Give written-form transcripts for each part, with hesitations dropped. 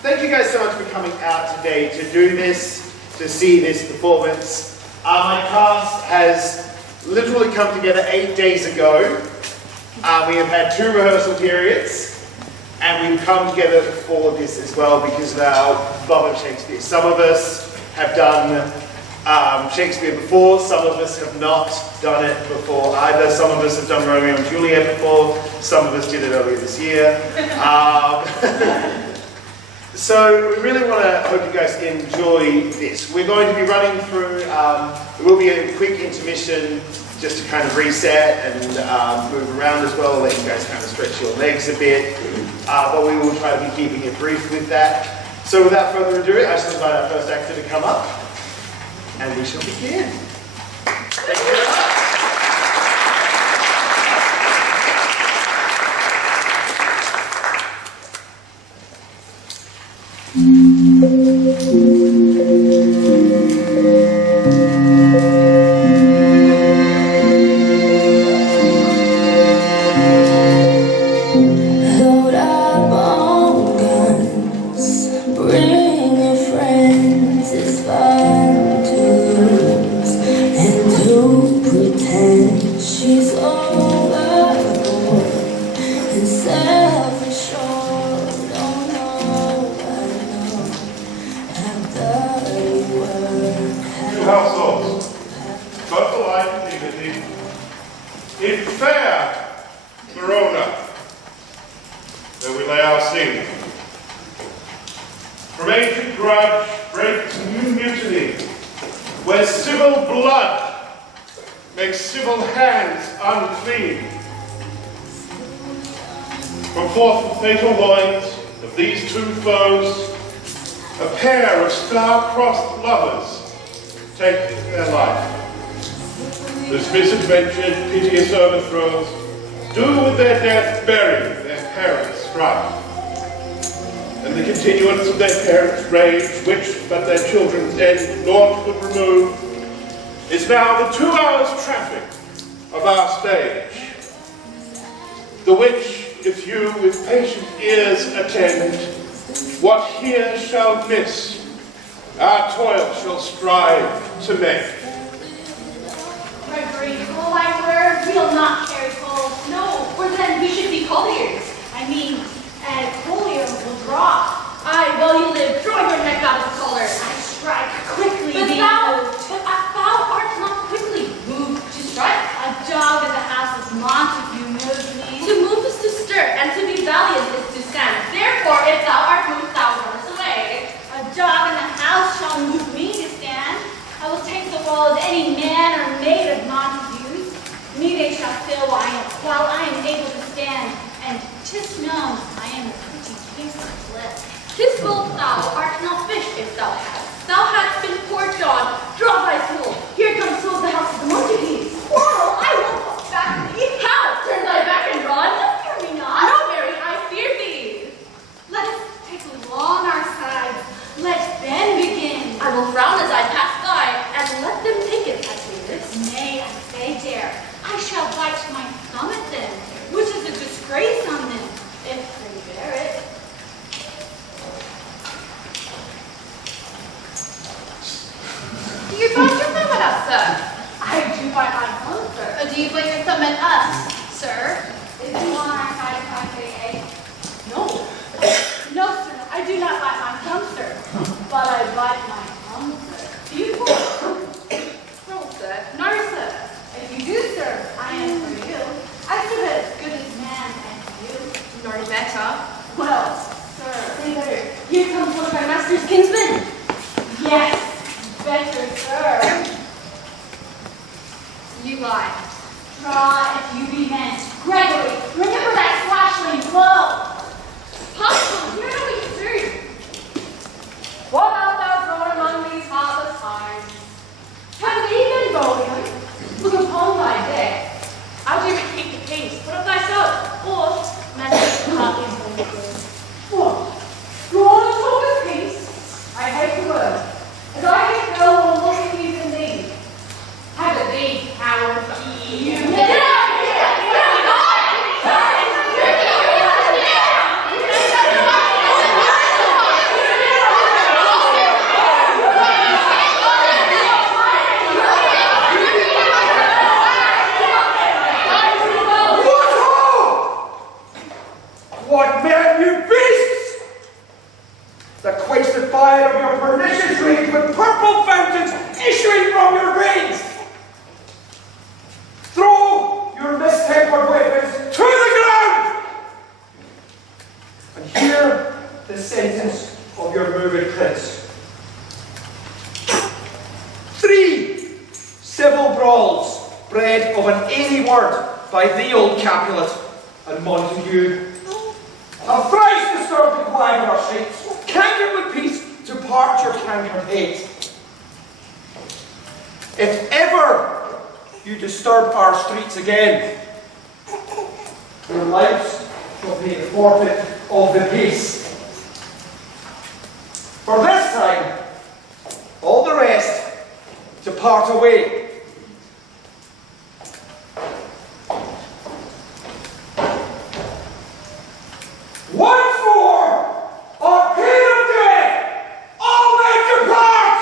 Thank you guys so much for coming out today to do this, to see this performance. My cast has literally come together 8 days ago. We have had 2 rehearsal periods, and we've come together for this as well because of our love of Shakespeare. Some of us have done Shakespeare before, some of us have not done it before either. Some of us have done Romeo and Juliet before, some of us did it earlier this year. So we really want to hope you guys enjoy this. We're going to be running through, there will be a quick intermission just to kind of reset and move around as well, let you guys kind of stretch your legs a bit. But we will try to be keeping it brief with that. So without further ado, I shall invite our first actor to come up, and we shall begin. Thank you very much. Load up on guns, bring your friends, it's fun to lose and to pretend she's overboard and self-assured. Oh no, I know how dirty work has. Two households, both alike in dignity, in fair Verona, where we lay our scene. From ancient grudge breaks new mutiny, where civil blood makes civil hands unclean. From forth the fatal loins of these 2 foes, a pair of star-crossed lovers take their life. Whose misadventured, piteous overthrows do with their death bury their parents' strife. And the continuance of their parents' rage, which but their children's end naught could remove, is now the 2 hours' traffic of our stage. The which, if you with patient ears attend, what here shall miss, our toil shall strive to make. Gregory, all I were, we'll not carry coal. No, or then we should be colliers. I mean, a collier will draw. Aye, well you live, draw your neck out of the collar. I strike quickly. But thou art not quickly moved to strike. A dog in the house of Montague knows me. To move is to stir, and to be valiant is to stand. Therefore, if thou art moved, thou runnest away. A dog in the house shall move me to stand. I will take the role of any man or maid of Montague's. Me they shall fill while I am able to stand, and 'tis known I am a pretty piece of flesh. 'Tis bold thou art not fish if thou hadst. Thou hadst been poor John, draw thy tool. Here comes souls the house of the Montagues. Quarrel, I won't walk back thee. How? Turn thy back and run? No, fear me not. No, Mary, I fear thee. Let us take along our sides. Let them begin. I will frown as I pass by, and let them take it, I say this. Nay, as they dare, I shall bite my thumb at them, which is a disgrace on them, if they bear it. Do you bite your thumb at us, sir? I do bite my thumb, sir. Or do you bite your thumb at us, sir? Is you on our side of country, eh? No. No, sir, I do not bite my thumb, sir. But I bite my thumb, sir. Do you No, sir. No, sir. If you do, sir, I am for you. I serve as good as man and you. Nor better. Well, sir, say better. Here comes one of my master's kinsmen. Yes, better, sir. You lie. Draw if you be meant. Gregory, remember that slashing blow. Possible, hear how we do. What art thou drawn among these harvest times? Can we even Romeo look upon thy deck? How do you keep the peace? Put up thyself, or message hardly spoken. What? Drawn to talk of peace? I hate the word. As I get no more looking even thee. Have it thee, coward. You get out of here! by thee, old Capulet, and Montague. And thrice disturbed the quiet of our streets, cankered with peace, to part your cankered hate. If ever you disturb our streets again, your lives shall pay the forfeit of the peace. For this time, all the rest to part away. Once more, on pain of death, all men depart!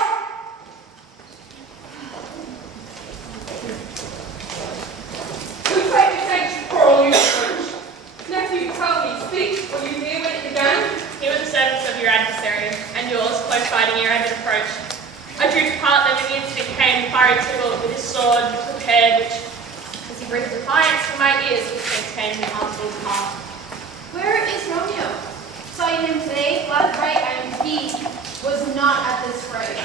We take attention for all you approach. Nephew, tell me, speak, or you hear when it began? Here were the servants of your adversary, and yours, close fighting ere I did approach. I drew to part them, and the instant came, fiery Tybalt with his sword prepared, which, as he breathed defiance from my ears, his face came and answered his heart. Where is Romeo? Saw you him today, glad right, and he was not at this fray.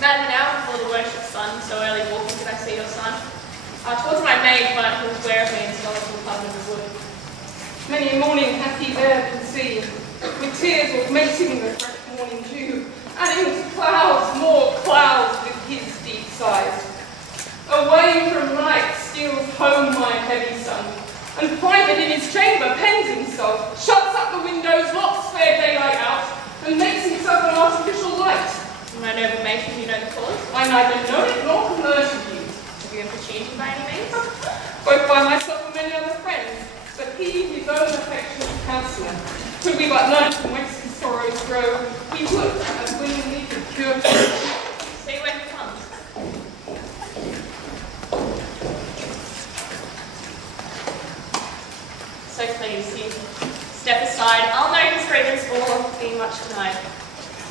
Madam, now before the worship sun, so early walking did I see your son. Towards my maid, but he was aware of me and stole to the coven of the wood. Many a morning hath he there conceived, with tears augmenting the fresh morning dew, adding to clouds more clouds with his deep sighs. Away from light steals home my heavy son, and private in his chamber pens himself, shuts up the windows, locks fair daylight out, and makes himself an artificial light. My noble matron, you know the cause? I neither know it nor can learn of you, Have you importuned him by any means? both by myself and many other friends, but he, his own affectionate counsellor, could we but learn from whence his sorrows grow, he would, and willingly procure to See when he comes. So please, you step aside. I'll know his grievance or be much denied.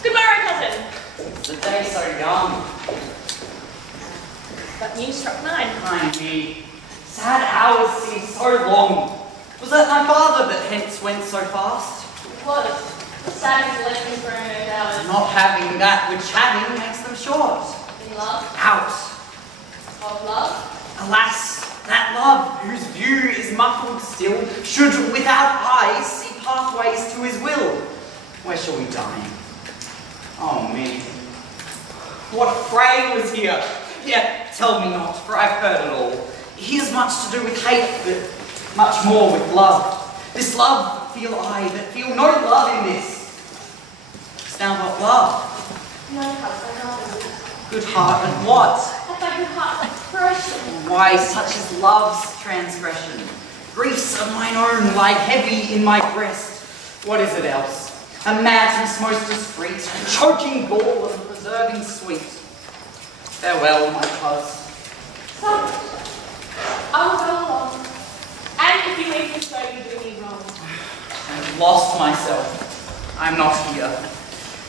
Good morrow, cousin. The day so young, That news struck mine. mind me. Sad hours seem so long. Was that my father that hence went so fast? It was. Sad as legends for no hours. Not having that which having makes them short. In love, Out. of love. Alas, that love, whose view is muffled still, should without eyes see pathways to his will. Where shall we dine? Oh me. What fray was here? Yet tell me not, for I've heard it all. Here's much to do with hate, but much more with love. This love feel I, that feel no love in this. It's now not love. No, cousin, not Good heart, and what? I thought your heart was crushing. Why, such is love's transgression. Griefs of mine own lie heavy in my breast. What is it else? A madness most discreet, a choking gall of a preserving sweet. Farewell, my cuz. So, I will go along. And if you leave me so, you do me wrong. I've lost myself. I'm not here.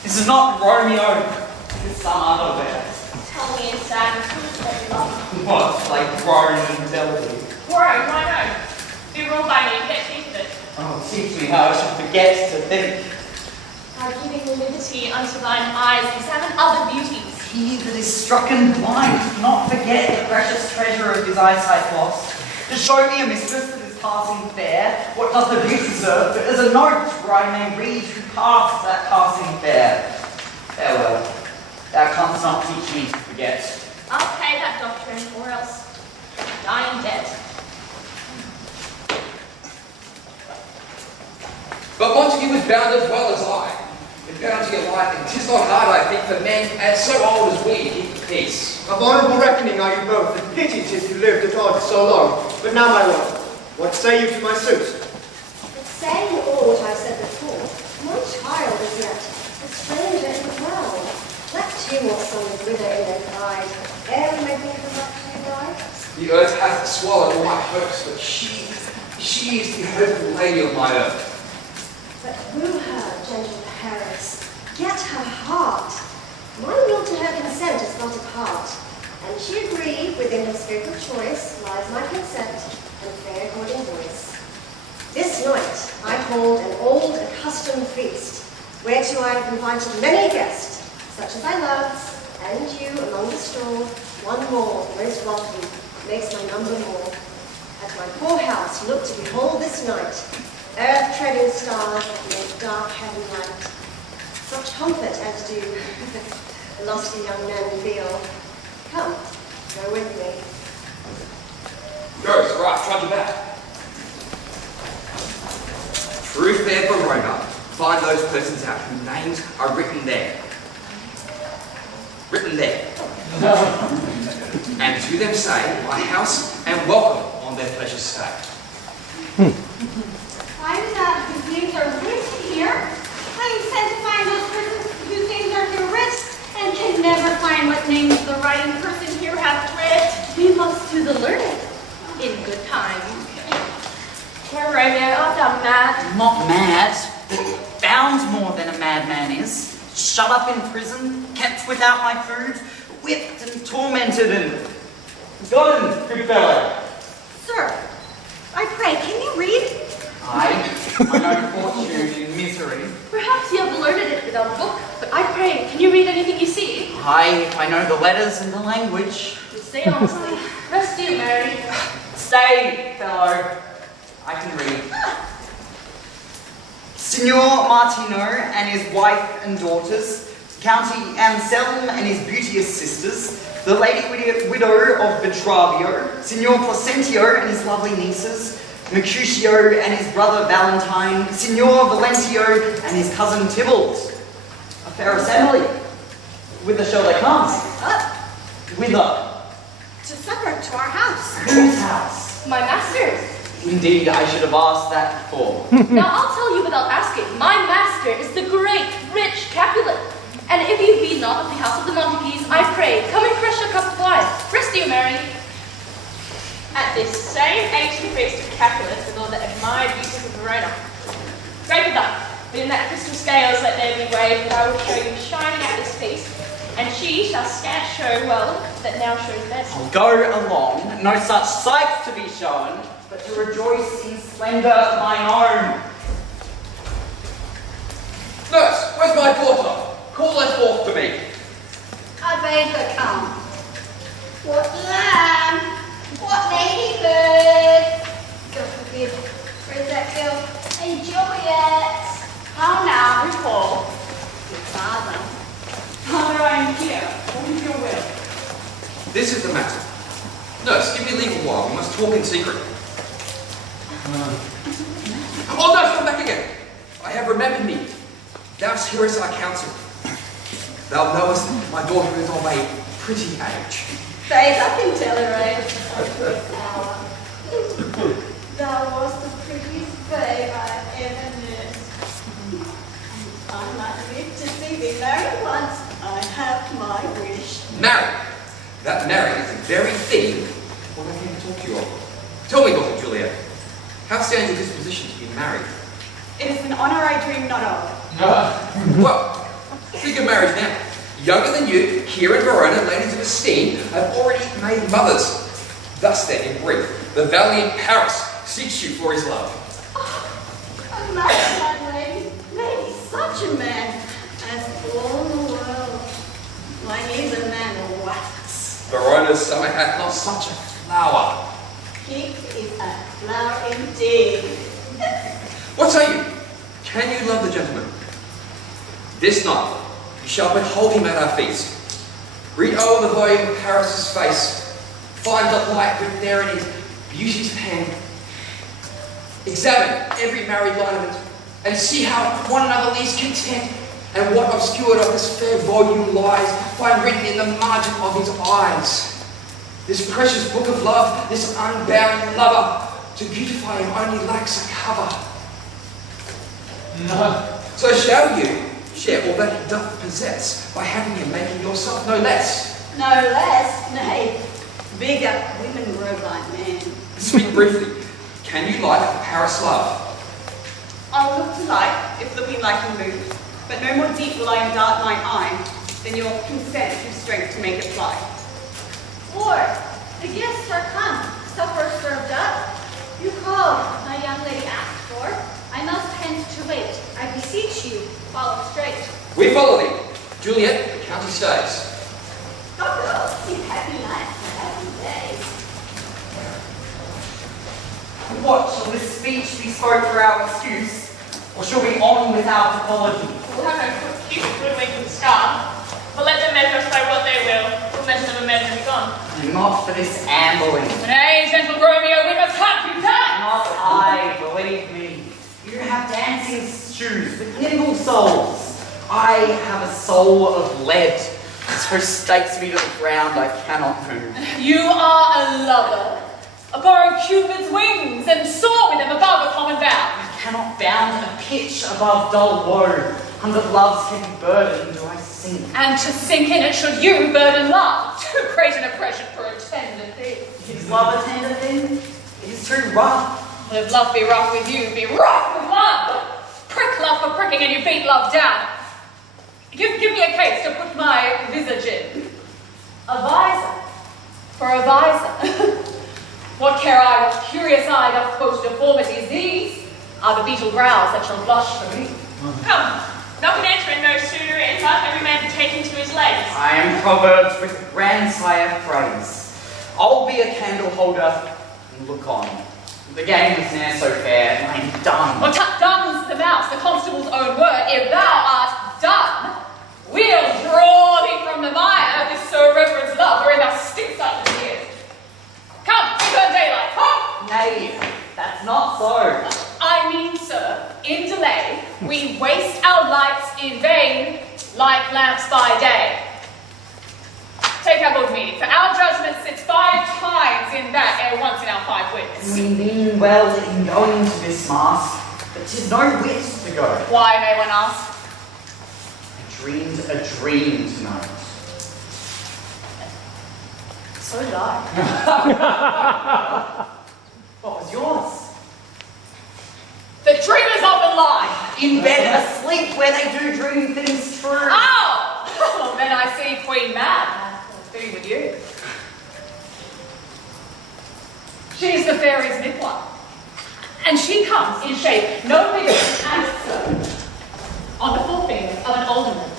This is not Romeo. It is some other there. Tell me in sadness who is that you love. What, like Roman and Delby? Warren, why no? Be ruled by me, get teach of it. Oh, teach me how I should forget to think. By giving liberty unto thine eyes, examine other beauties. He that is strucken blind cannot forget the precious treasure of his eyesight lost. To show me a mistress that is passing fair, what doth the beauty deserve, but as a note where I may read who passed that passing fair. Farewell. Thou canst not teach me to forget. I'll pay that doctrine, or else die in debt. But Montague was bound as well as I. In bounty alike, and 'tis not hard, I think, for men as so old as we to keep the peace. Of honourable reckoning are you both, and pity 'tis you lived at odds so long. But now, my lord, what say you to my suit? But saying all what I said before, my child is yet a stranger in the world. Let two more sons wither in their pride, ere we may think of a luxury bride. The earth hath swallowed all my hopes, but she is the hopeful lady of my earth. But woo her, gentle Paris, get her heart. My will to her consent is not apart, and she agreed within her scope of choice lies my consent and fair according voice. This night I hold an old accustomed feast, whereto I have invited many guests, such as I loved, and you among the store, one more, most welcome, makes my number more. as my poor house looked to behold this night, earth-treading stars that made dark heaven light. Such comfort as do lusty young men feel. Come, go with me. Goes, right, trudge about. True fair Verona, find those persons out whose names are written there. Written there. And to them say, my house and welcome on their pleasure stay. Find out whose names are written here. I am sent to find those persons whose names are here writ, and can never find what names the writing person here hath writ. We must do the learning in good time. Poor Romeo, I've done mad. Not mad, but bound more than a madman is. Shut up in prison, kept without my food, whipped and tormented and... Gone, good fellow. Sir, I pray, can you read? I know fortune in misery. Perhaps you have learned it without a book, but I pray, can you read anything you see? I know the letters and the language. Say honestly, rest you, Mary. Stay, fellow. I can read. Signor Martino and his wife and daughters, County Anselm and his beauteous sisters, the lady widow of Betravio, Signor Placentio and his lovely nieces, Mercutio and his brother Valentine, Signor Valentio and his cousin Tybalt. A fair assembly. Whither shall they come? Whither? To supper to our house. Whose house? My master's. Indeed, I should have asked that before. Now I'll tell you without asking. My master is the great, rich Capulet. And if you be not of the house of the Montagues, I pray, come and crush a cup of wine. Rest you, Mary. At this same ancient feast of Capulet with all the admired beauties of Verona. Great enough, but in that crystal scales let there be weighed that I will show you shining at this feast, and she shall scarce show well that now shows best. I'll go along, no such sights to be shown, but to rejoice in splendour mine own. Nurse, where's my daughter? Call her forth to me. I bade her come. What lamb? What ladybird? God forbid. Where's that girl? Hey, Juliet. How now? Who call? Your father. Father, I am here. What is your will? This is the matter. Nurse, give me leave a while. We must talk in secret. Oh, nurse, come back again. I have remembered me. Thou hearest our counsel. Thou knowest my daughter is of a pretty age. Faith, I can tell her age. Thou wast the prettiest babe I ever nursed. I might live to see thee married once. I have my wish. Marry. That marry is the very thing what I came to talk to you of. Tell me, Dr. Juliet, how stands your disposition to be married? It is an honour I dream not of. Well, think of marriage now. Younger than you, here in Verona, ladies of esteem, have already made mothers. Thus then, in brief, the valiant Paris seeks you for his love. A man, my lady, lady, such a man, as all the world. Mine is a man of wax. Verona's summer hath not such a flower. He is a flower indeed. What say you? Can you love the gentleman? This night, you shall behold him at our feast. Read o'er the volume of Paris's face. Find the light written there in his beauty's pen. Examine every married line of it, and see how one another leaves content, and what obscured of this fair volume lies, find written in the margin of his eyes. This precious book of love, this unbound lover, to beautify him only lacks a cover. So shall you share all that he doth possess, by having him making yourself no less. No less, nay, bigger women grow by men. Speak briefly. Can you like Paris love? I'll look to like, if looking like you move, but no more deep will I dart mine eye than your consent to strength to make it fly. Lord, the guests are come, supper served up. You called, my young lady asked for. I must hence to wait. I beseech you, follow straight. We follow thee. Juliet, the county stays. Oh, you happy nights and happy days. What, shall this speech be spoke for our excuse? Or shall we on without apology? We'll have no Cupid hoodwink the scar, but let them measure us by what they will. We'll measure them and measure be gone. And not for this ambling. Nay, gentle Romeo, we must have you done. Not I, believe me. You have dancing shoes with nimble soles. I have a soul of lead, so stakes me to the ground I cannot move. You are a lover. Borrow Cupid's wings and soar with them above a common bound. I cannot bound a pitch above dull woe. Under love's heavy burden do I sink. And to sink in it should you burden love. Too great an oppression for a tender thing. Is love a tender thing? It is too rough. Well, if love be rough with you, be rough with love. Prick love for pricking and you beat love down. Give me a case to put my visage in. A visor for a visor. What care I what curious eye doth quote deformities? These are the beetle brows that shall blush for me. Come, knock and enter and no sooner enter, every man be taken to his legs. I am Proverbs with grandsire phrase. I'll be a candle holder and look on. The game is ne'er so fair, and I am done. Well, done's the mouse, the constable's own word. If thou art done, we'll draw thee from the mire of this so reverend love, wherein thou stinkst up the tears. Come, good daylight, come! Nay, that's not so. I mean, sir, in delay, we waste our lights in vain, like lamps by day. Take our good meaning, for our judgment sits 5 times in that ere once in our 5 wits. We mean well in going to this mass, but 'tis no wit to go. Why, may one ask? I dreamed a dream tonight. So did I. What was yours? The dreamers often lie. In bed asleep where they do dream things true. Oh! Well, then I see Queen Mab. I'll be with you. She's the fairy's midwife. And she comes in shape no bigger than an on the forefingers of an alderman,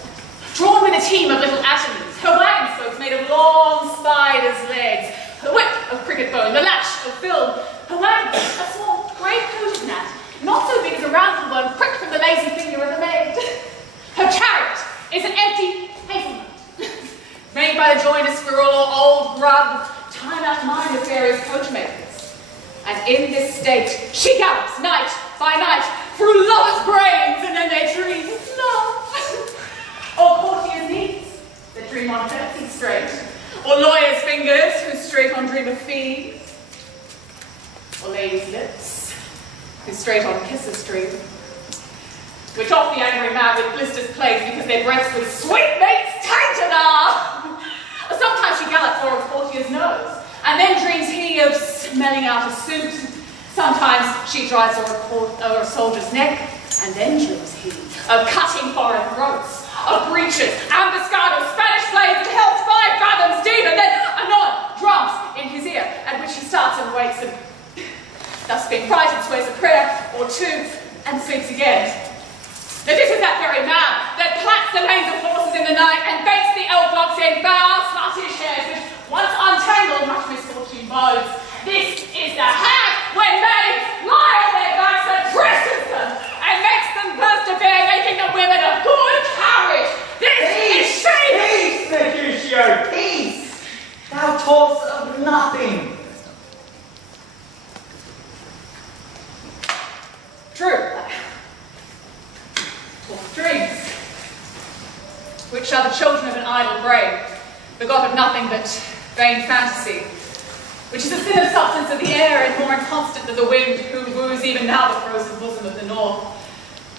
drawn with a team of little atomies. Her wagon spokes made of long spider's legs, her whip of cricket bone, the lash of film. Her wagon, a small grey-coated gnat, not so big as a roundel one, pricked from the lazy finger of the maid. Her chariot is an empty hazelnut, made by the joiner squirrel or old grub, time out mine the fairy's coachmakers. And in this state, she gallops night by night through lovers' brains, and then they dream of love. Or courtiers' knees that dream on fancy straight, or lawyers' fingers who straight on dream of fees, or ladies' lips who straight on kisses dream, which off the angry man with blisters plagues because their breaths with sweetmeats tainted are. Sometimes she gallops o'er a courtier's nose, and then dreams he of smelling out a suit. Sometimes she drives o'er a soldier's neck, and then dreams he of cutting foreign throats, of breaches, ambuscados, Spanish blades, and hell 5 fathoms deep, and then anon drums in his ear, at which he starts and wakes, and thus being frightened swears a prayer or 2, and sleeps again. Now this is that very man that plats the manes of horses in the night and baits the elf-locks in foul sluttish hairs, which once untangled much misfortune bodes. This is the hag when maids lie on their backs and dresses them and makes them burst a bear, making the women of good courage. This is she! Peace, Mercutio, peace! Thou talkst of nothing. True. Dreams, which are the children of an idle brain, begot of nothing but vain fantasy, which is a thin of substance of the air and more inconstant than the wind, who woos even now the frozen bosom of the north,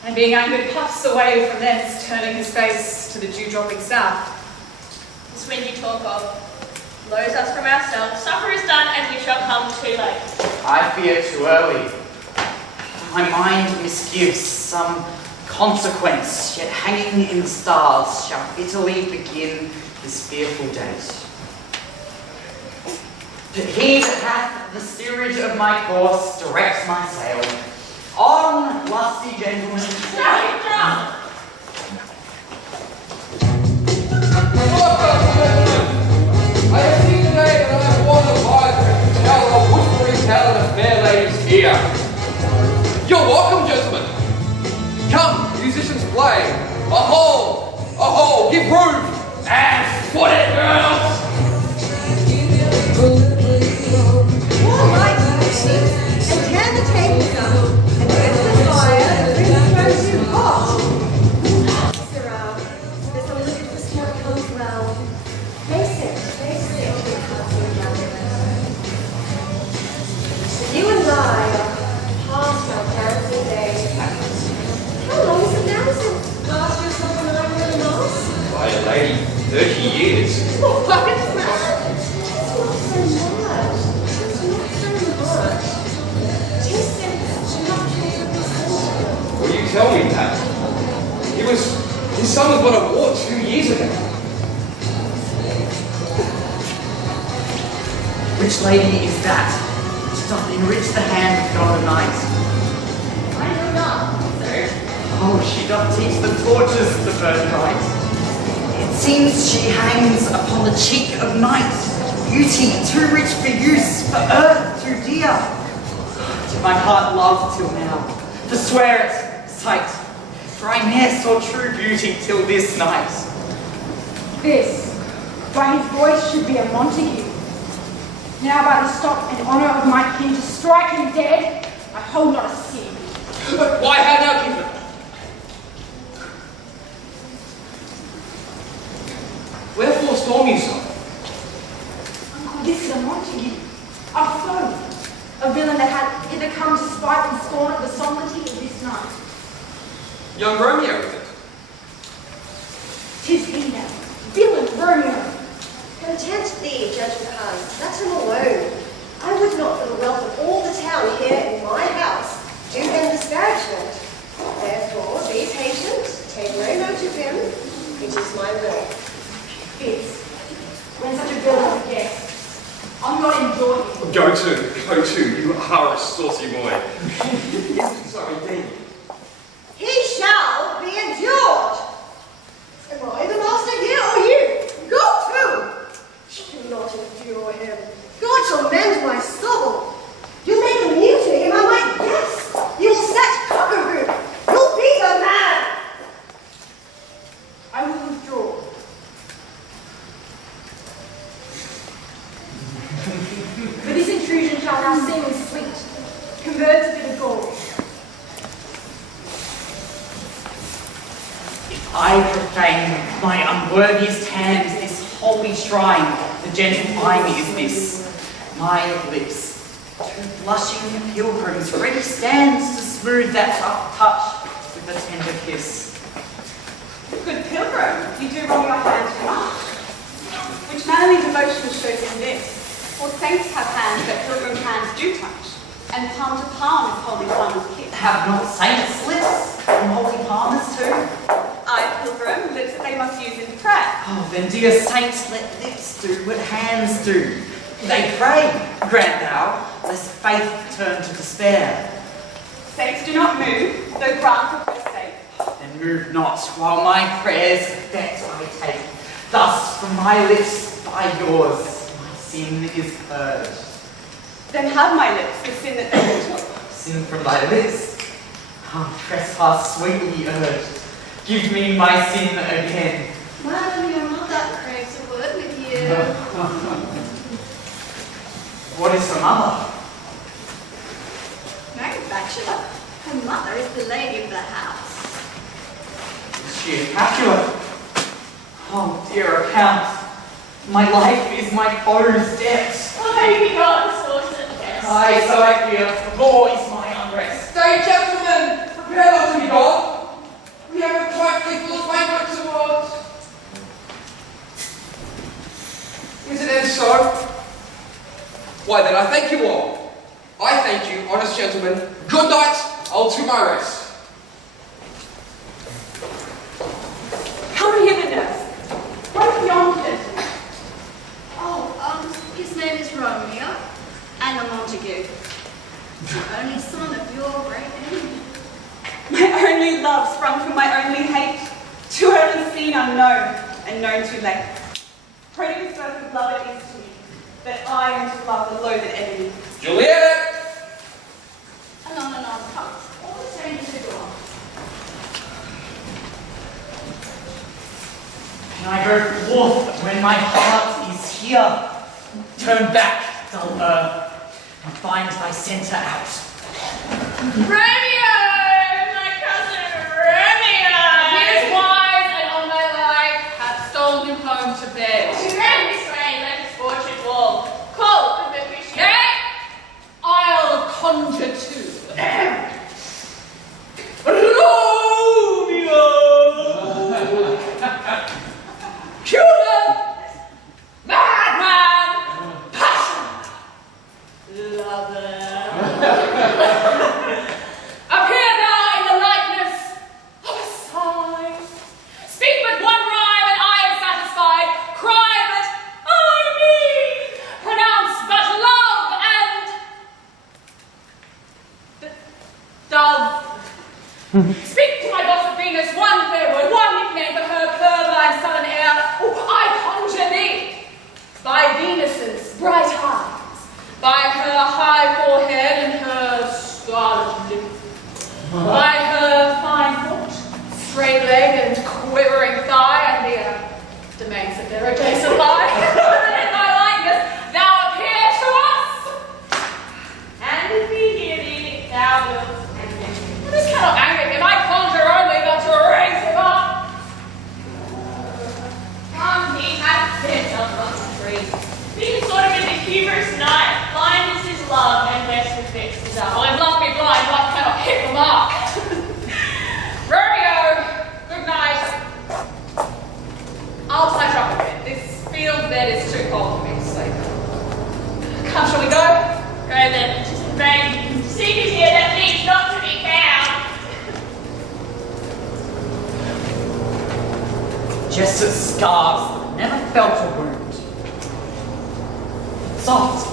and being angered puffs away from thence, turning his face to the dew-dropping south. This wind you talk of blows us from ourselves. Supper is done, and we shall come too late. I fear too early. My mind misgives some consequence, yet hanging in the stars shall bitterly begin this fearful date. But he that hath the steerage of my course directs my sail. On, lusty gentlemen. I have seen today that I have won the prize to tell a whispering tale of fair ladies' here. You're welcome, gentlemen. Come, musicians play. Give room. And foot it, girls. All right, Lucy, and tear the tables up, and go to the fire and bring the frozen hot. Sirrah, there's a little smoke comes round. Face it, we can't do that. You and I are past our dancing days. How long is it now since last year someone and I were in Moss? Why, lady, 30 years. What is that? It's not so much. Will you tell me that? His son was but a war 2 years ago. Which lady is that? She doth enrich the hand of yonder knight. I know not, sir. Oh, she doth teach the torches to burn bright. It seems she hangs upon the cheek of night. Beauty too rich for use, for earth too dear. Did my heart love till now, forswear it, sight, for I ne'er saw true beauty till this night. This, by his voice, should be a Montague. Now by the stock and honour of my kin to strike him dead, I hold not a sin. But why how now, Keeper? Wherefore storm you so? Uncle, this is a Montague, our foe, a villain that had hither come to spite and scorn of the solemnity of this night. Young Romeo, is it? 'Tis he now, villain Romeo. Content thee, gentle Hans, let him alone. I would not for the wealth of all the town here in my house do him disparagement. Therefore, be patient, take no note of him. It is my will. Fitz, when such a villain is a guest, I'm not enjoying it. Go to, you are a saucy boy. Yes, sorry, indeed. He shall be endured. Am I the master here or you? Go to! You cannot endure him. God shall mend my soul. You make a mew to him, I might guess. You will set cock-a-roo. You'll be the man. I will withdraw. For this intrusion shall now seem as sweet, convert to bitter gall. If I profane my unworthiest hands this holy shrine, the gentle wine is this. My lips, two blushing pilgrims, ready stands to smooth that tough touch with a tender kiss. Good pilgrim, you do wrong your hand too much. Which manly devotion shows in this? For saints have hands that pilgrim hands do touch, and palm to palm is holy palmer's kiss. Have not saints lips and holy palmers too? I, pilgrim, lips that they must use in prayer. Oh, then dear saints, let lips do what hands do. They pray, grant thou, lest faith turn to despair. Saints do not move, though grant for their sake. Then move not while my prayers debt I take. Thus from my lips by yours, my sin is purged. Then have my lips the sin that they took. Sin from thy lips, oh, trespass sweetly urged. Give me my sin again. Madam, your mother craves a word with you. What is her mother? Married bachelor. Her mother is the lady of the house. Is she a Capulet? Oh, dear account. My life is my foe's debt. Oh, baby God, the source of death. Aye, so I fear, the law is my unrest. Stay, gentlemen! Prepare not to be gone. We have a trifling full of banquets awards. Is it then so? Why then, I thank you all. I thank you, honest gentlemen. Good night. I'll to my rest. Come hither, nurse. What of yon gentleman? Oh, his name is Romeo, and a Montague. The only son of your great enemy. My only love sprung from my only hate. Too early seen unknown, and known too late. Prodigious birth of love it is to me, that I am to love the loathed enemy. Juliet! all the same to the door. Can I go forth when my heart is here? Turn back, dull earth, and find thy centre out. Romeo! My cousin Romeo! He is wise and on my life hath stolen him home to bed. She ran this way, let his fortune wall. Call the Mercutio. Nay, I'll conjure too. Romeo! Juliet! Madman! Passion! Lover! Appear thou in the likeness of a sigh. Speak but one rhyme and I am satisfied. Cry but I mean. Pronounce but love and dove. Speak to my gossip Venus one fair word, one nickname for her purblind southern air. Oh, I conjure thee by Venus's bright eyes, by her high forehead and her scarlet lip, by her fine foot, straight leg and quivering thigh, and the domains that there are days of life. In thy likeness, thou appear to us, and if we hear thee, thou wilt anger him. This cannot anger him. I conjure only but to raise him up. He hath sent us on the tree. Being sort of in the humorous night, blind is his love and west affects his eye. Well, if love be blind, love cannot hit the mark. Romeo, good night. I'll touch up a bit. This field bed is too cold for me to sleep. Come, shall we go? Go then, it is in vain. Secret here that needs not to be found. Just as scars that never felt a wound. Soft.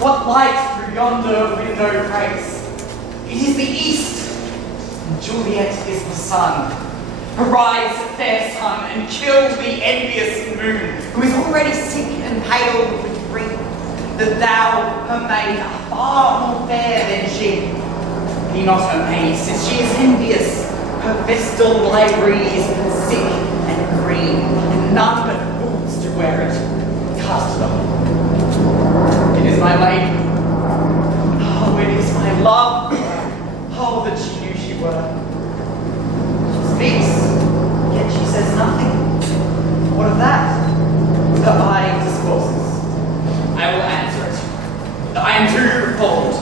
What light through yonder window breaks? It is the east, and Juliet is the sun. Arise, fair sun, and kill the envious moon, who is already sick and pale with grief, that thou, her maid, art far more fair than she. Be not her maid, since she is envious. Her vestal library is sick and green, and none but fools do wear it. Cast it off. It is my lady. Oh, it is my love. Oh, that she knew she were. She speaks, yet she says nothing. What of that? Her eye discourses. I will answer it. I am too bold.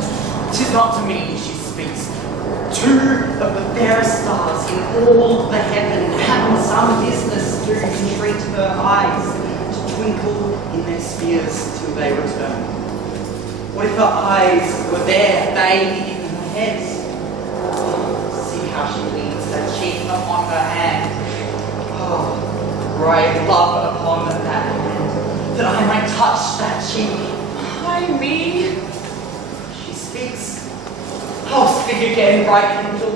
'Tis not to me she speaks. Two of the fairest stars in all the heaven having some business do entreat her eyes to twinkle in their spheres till they return. What if her eyes were there, they in her head? See how she leans her cheek upon her hand. Oh, were I love upon that hand, that I might touch that cheek. I mean, She speaks. Oh, speak again, bright angel.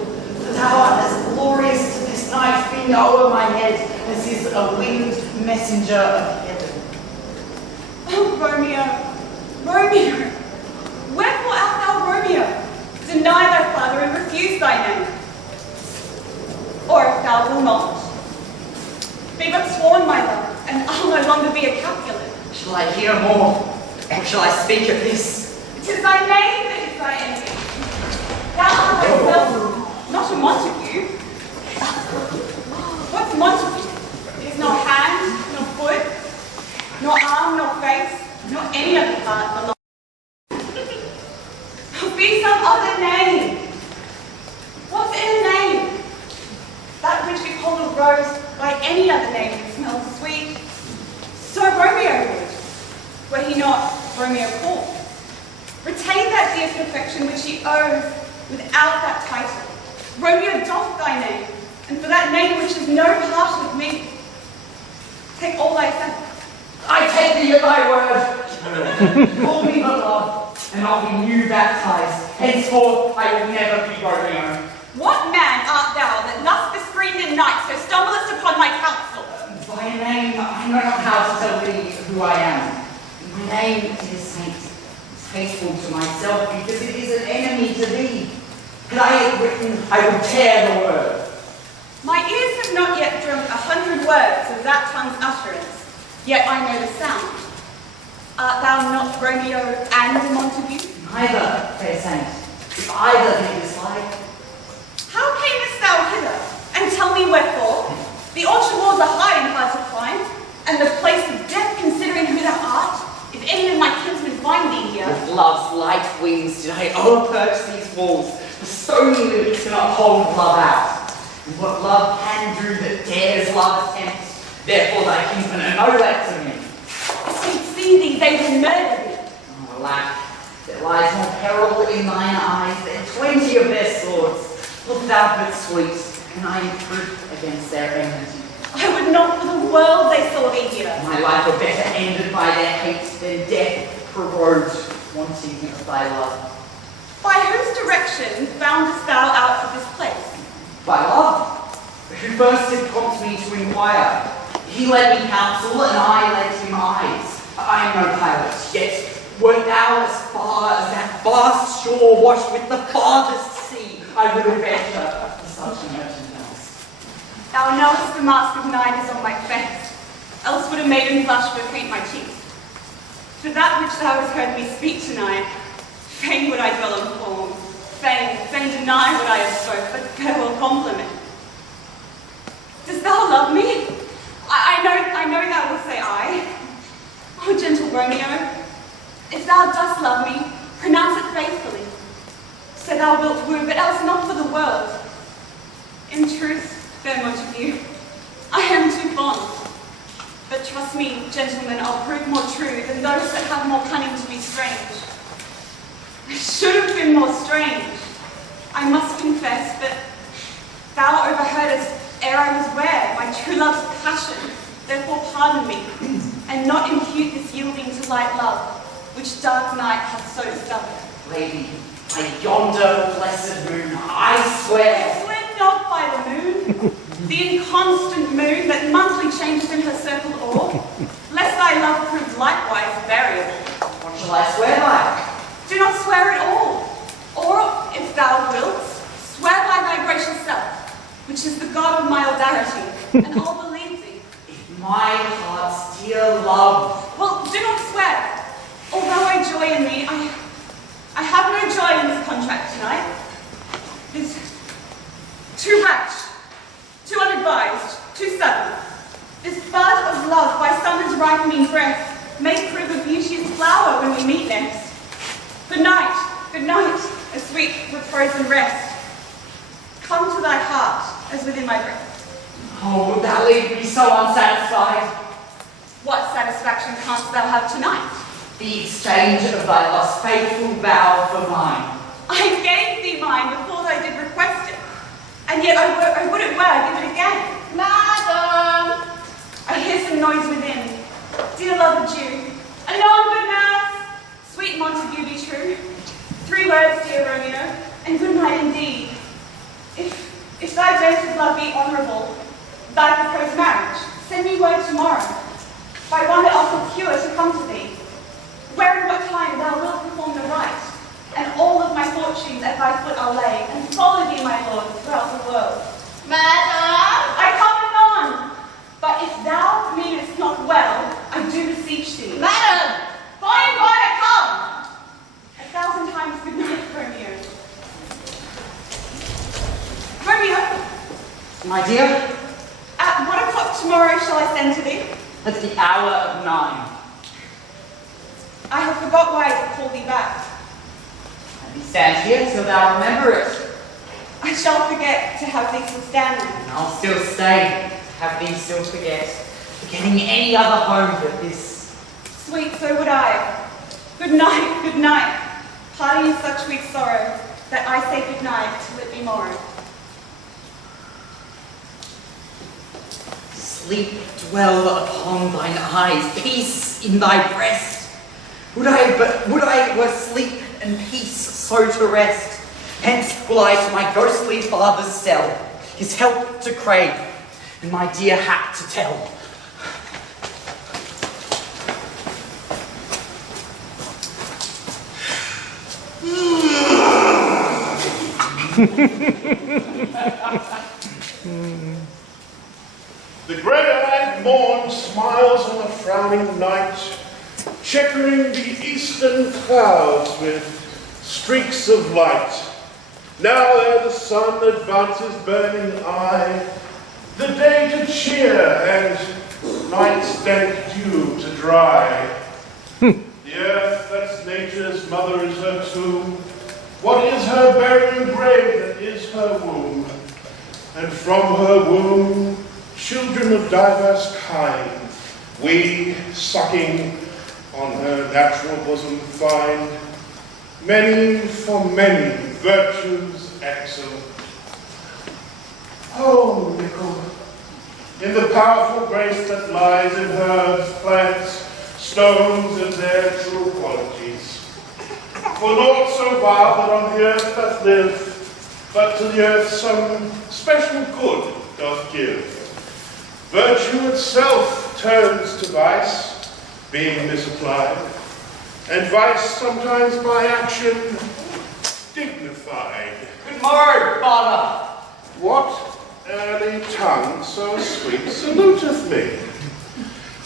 Thou art as glorious to this night, being o'er my head as is a winged messenger of heaven. oh Romeo, Romeo, wherefore art thou Romeo? Deny thy father and refuse thy name. Or if thou wilt not, be but sworn, my love, and I'll no longer be a Capulet. Shall I hear more, or shall I speak of this? It is thy name that is thy envy. Thou art thyself not a Montague. What's Montague? It is nor hand, nor foot, nor arm, nor face, nor any other part belong. Be some other name. What's in a name? That which we call a rose by any other name that smells sweet. So Romeo would, were he not Romeo called. Retain that dear perfection which he owes without that title. Romeo doth thy name, and for that name which is no part of me, take all thy sense. I take thee at thy word. Call me beloved, and I'll be new baptized. Henceforth I will never be Romeo. What man art thou that thus bescreened in night so stumblest upon my counsel? By a name, I know not how to tell thee who I am. My name is Saint. It's hateful to myself because it is an enemy to thee. Had I it written, I would tear the word. My ears have not yet drunk 100 words of that tongue's utterance, yet I know the sound. Art thou not Romeo and a Montague? Neither, fair saint, if either thee dislike. How camest thou hither? And tell me wherefore? The orchard walls are high and hard to climb, and the place of death considering who thou art. If any of my kinsmen find thee here. With love's light wings did I o'erperch these walls, the stony limits cannot hold love out. And what love can do that dares love attempt, therefore thy kinsmen are no less to me. If they see thee, they will murder thee. Oh, alack, there lies more peril in thine eyes than 20 of their swords. Look thou but sweet, and I am proof against their enmity. I would not for the world they saw thee here. My life were better ended by their hate than death prorogued, wanting of thy love. By whose direction foundest thou out of this place? By love, who first did prompt me to inquire. He led me counsel, and I led him eyes. I am no pilot, yet wert thou as far as that vast shore washed with the farthest sea, I would adventure for such a merchant else. Thou knowest the mask of night is on my face, else would a maiden blush paint my cheeks. For that which thou hast heard me speak tonight, fain would I dwell on form, fain deny what I have spoke, but farewell compliment. Dost thou love me? I know thou wilt say I. Oh, gentle Romeo, if thou dost love me, pronounce it faithfully. So thou wilt woo, but else not for the world. In truth, fair Montague, I am too fond. But trust me, gentlemen, I'll prove more true than those that have more cunning to be strange. I should have been more strange, I must confess, but thou overheardest ere I was ware my true love's passion. Therefore pardon me, and not impute this yielding to light love, which dark night hath so stubborn. Lady, by yonder blessed moon, I swear. Swear not by the moon, the inconstant moon that monthly changes in her circled orb, lest thy love prove likewise variable. What shall I swear by? Do not swear at all, or, if thou wilt, swear by thy gracious self, which is the God of mildarity, and all believe thee. If my heart's dear love. Well, do not swear. Although I joy in thee, I have no joy in this contract tonight. It is too rash, too unadvised, too sudden. This bud of love by summer's ripening breath may prove a beauteous flower when we meet next. Good night, a sweet repose and rest. Come to thy heart as within my breast. Oh, would thou leave me so unsatisfied? What satisfaction canst thou have tonight? The exchange of thy lost faithful vow for mine. I gave thee mine before thou did request it, and yet I would it were give it again. Madam! I hear some noise within. Dear love Jew, anon, good nurse. Sweet Montague, be true. 3 words, dear Romeo, and good night indeed. If thy gentle love be honourable, thy proposed marriage, send me word tomorrow, by one that I'll procure to come to thee, where and what time thou wilt perform the rite, and all of my fortunes at thy foot I'll lay, and follow thee, my lord, throughout the world. Madam! I come anon, but if thou meanest not well, I do beseech thee. Madam! By and by I come! 1,000 times good night, Romeo. Romeo, My dear, at what o'clock tomorrow shall I send to thee? at the hour of 9. I have forgot why I called thee back. Let me stand here till thou remember it. I shall forget to have thee still standing. And I'll still stay, have thee still forgetting any other home but this. Sweet, so would I. Good night, good night. Parting in such sweet sorrow, that I say good night till it be morrow. Sleep dwell upon thine eyes, peace in thy breast. Would I were sleep and peace so to rest. Hence will I to my ghostly father's cell, his help to crave, and my dear hap to tell. The grey-eyed morn smiles on the frowning night, checkering the eastern clouds with streaks of light. Now ere the sun advances burning eye, the day to cheer and night's dank dew to dry. The earth that's nature's mother is her tomb. What is her burying grave that is her womb? And from her womb, children of diverse kind, we, sucking on her natural bosom, find many for many virtues excellent. Oh, Nickel, in the powerful grace that lies in herbs, plants, stones, and their true qualities. For naught so vile that on the earth doth live, but to the earth some special good doth give. Virtue itself turns to vice, being misapplied, and vice sometimes by action dignified. Good morrow, father. What early tongue so sweet saluteth me?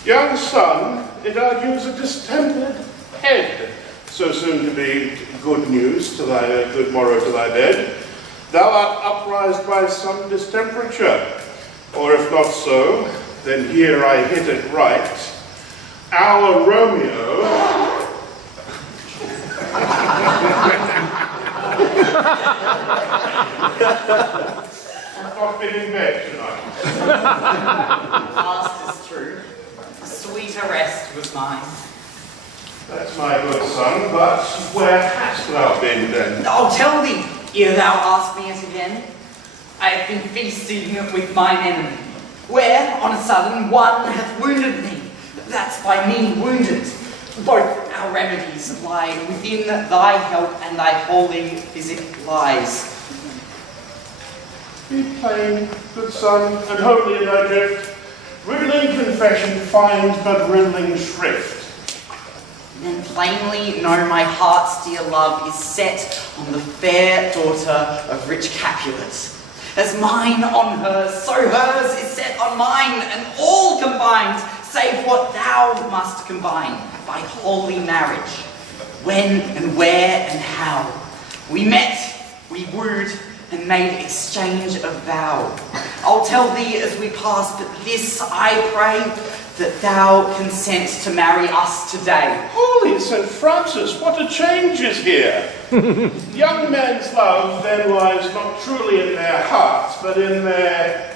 Young son, it argues a distempered head, so soon to be good news to thy good morrow to thy bed. Thou art uprised by some distemperature, or if not so, then here I hit it right. Our Romeo I've not been in bed tonight. Last is true. A sweeter rest was mine. That's my good son, but where hast thou been then? I'll tell thee, ere thou ask me it again. I have been feasting with mine enemy, where, on a sudden, one hath wounded me. That's by me wounded. Both our remedies lie within thy help, and thy holy physic lies. Be plain, good son, and holy in thy drift. Riddling confession finds but riddling shrift. Then plainly know my heart's dear love is set on the fair daughter of rich Capulet. As mine on hers, so hers is set on mine, and all combined, save what thou must combine, by holy marriage. When and where and how. We met, we wooed, and made exchange of vow. I'll tell thee as we pass, but this I pray, that thou consent to marry us today. Holy St. Francis, what a change is here! Young men's love then lies not truly in their hearts, but in their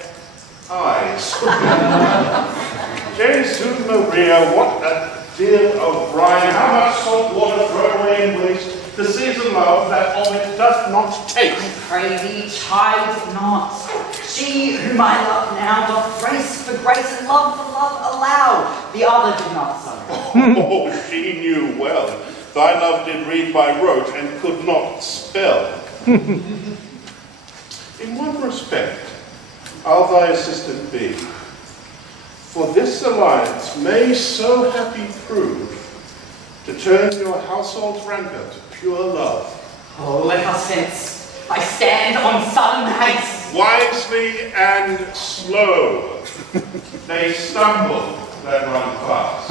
eyes. Jesus Maria, what a deal of brine, how much salt water thrown away in waste, to season love that of it doth not take. I pray thee, chide not. She whom I love now doth grace for grace and love for love allow. The other did not so. Oh, she knew well. Thy love did read by rote and could not spell. In one respect, I'll thy assistant be. For this alliance may so happy prove to turn your household's rancor to pure love. Oh, let us hence. I stand on sudden haste. Wisely and slow. They stumble that run fast.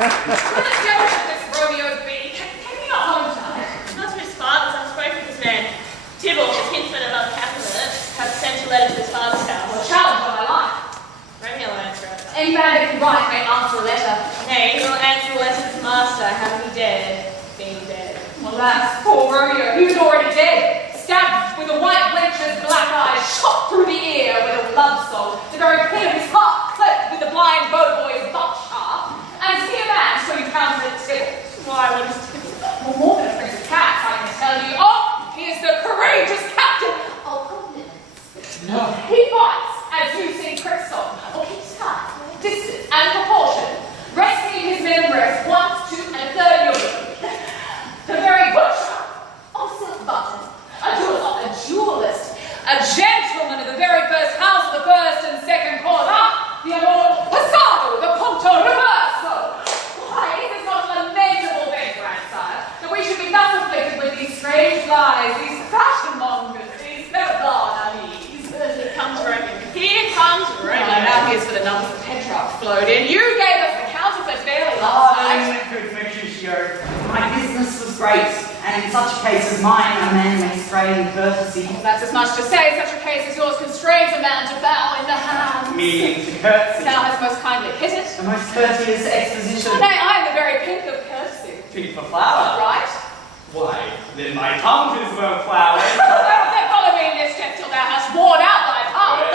What a devil should this Romeo be? Can we not hold him tonight? Not to his father's, I've spoken to this man. Tybalt, his kinsman above Capulet, has sent a letter to his father's house. Well, challenge on my life. Romeo will answer it. Any man that can write may answer a letter. Nay, he will answer the letter to his master, having he dead, being dead. Well, that's poor Romeo. He was already dead. Stabbed with a white wench's black eye, shot through the ear with a love song. The very pin of his heart clipped with the blind bow boy's buck shaft. And is he a man, so you counter it still? Why, what is Tybalt? Well, more than a prince of cats, I can tell you. Oh, he is the courageous captain of Romance. No. He fights as you sing Crick's song, or keeps time, distance, and proportion, resting his men breast once, two, and a third yoke. The very butcher of silk button, a duelist, a gentleman of the very first house of the first and second court. Ah, the amor passado, the punto reverso. Why, it is not a lamentable thing, grandsire, that we should be thus afflicted with these strange lies, these fashion mongers, these amis. Here comes Romeo. Here comes Romeo. Now here's for the numbers the Petrarch flowed in. You gave us the counterfeit fairly last night. Good Mercutio. My business was great, and in such a case as mine, a man may stray in courtesy. That's as much to say, such a case as yours constrains a man to bow in the hand. Meaning to courtesy. Thou hast most kindly hit it. The most courteous exposition. Nay, I am the very pink of courtesy. Pink for flower. Right? Why, then my tongue is well flowered. Then follow me in this step till thou hast worn out thy tongue.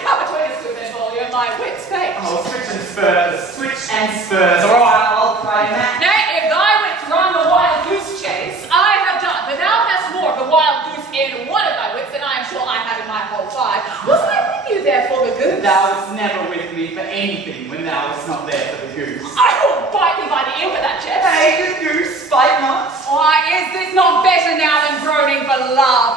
Come between us two, then, Juliet, my wits fate. Oh, switch and spurs, switch and spurs. All right, I'll try that. Nay, if thy wits run the wild goose chase, I have done. But thou hast more of the wild goose in one of thy wits than I am sure I have in my whole five. Was I with you there for the goose? Thou wast never with me for anything when thou wast not there for the goose. I will bite thee by the ear with that jest. Hey, the goose, fight not. Why, is this not better now than groaning for love?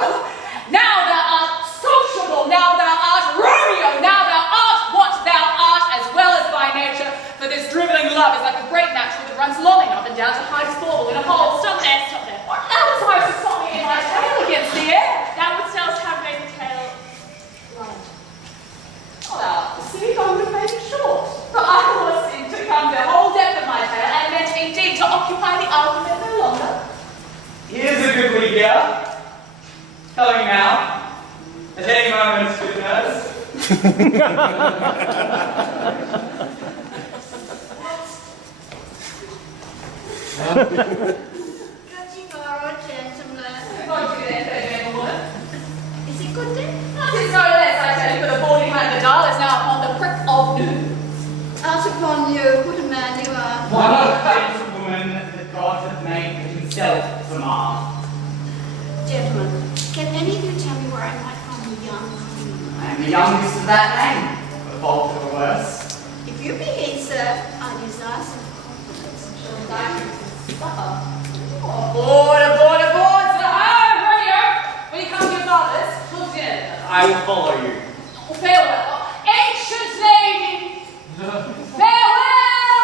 Now thou art sociable, now thou art Romeo, now thou art what thou art, as well as by nature, for this drivelling love is like a great natural that runs lolling up and down to hide his bauble in a hole. Stop there, stop there. What now desires to stop me in my tail against the air? That would tell us how to make the tail light. Oh, thou perceive I would have made it short, for I was seen to come the whole depth of my tail, and meant indeed to occupy the argument no longer. Here's a goodly here. Coming now. At any moment, good nurse. Cachimaro, gentlemen. Not you then, fair gentlewoman. Is it good then? Nothing no less, I tell you, for the boarding hand the dial is now upon the prick of noon. Out upon you, what a man you are. One gentlewoman that God hath made for himself to mar. Gentlemen, can any of you tell me where I might find the young queen? I am the youngest of that name, a fault or worse. If you be he, sir, I desire some compliments. Aboard, aboard, aboard! Romeo! Will you come to your father's? Look in. I will follow you. Farewell. Ancient lady! Farewell!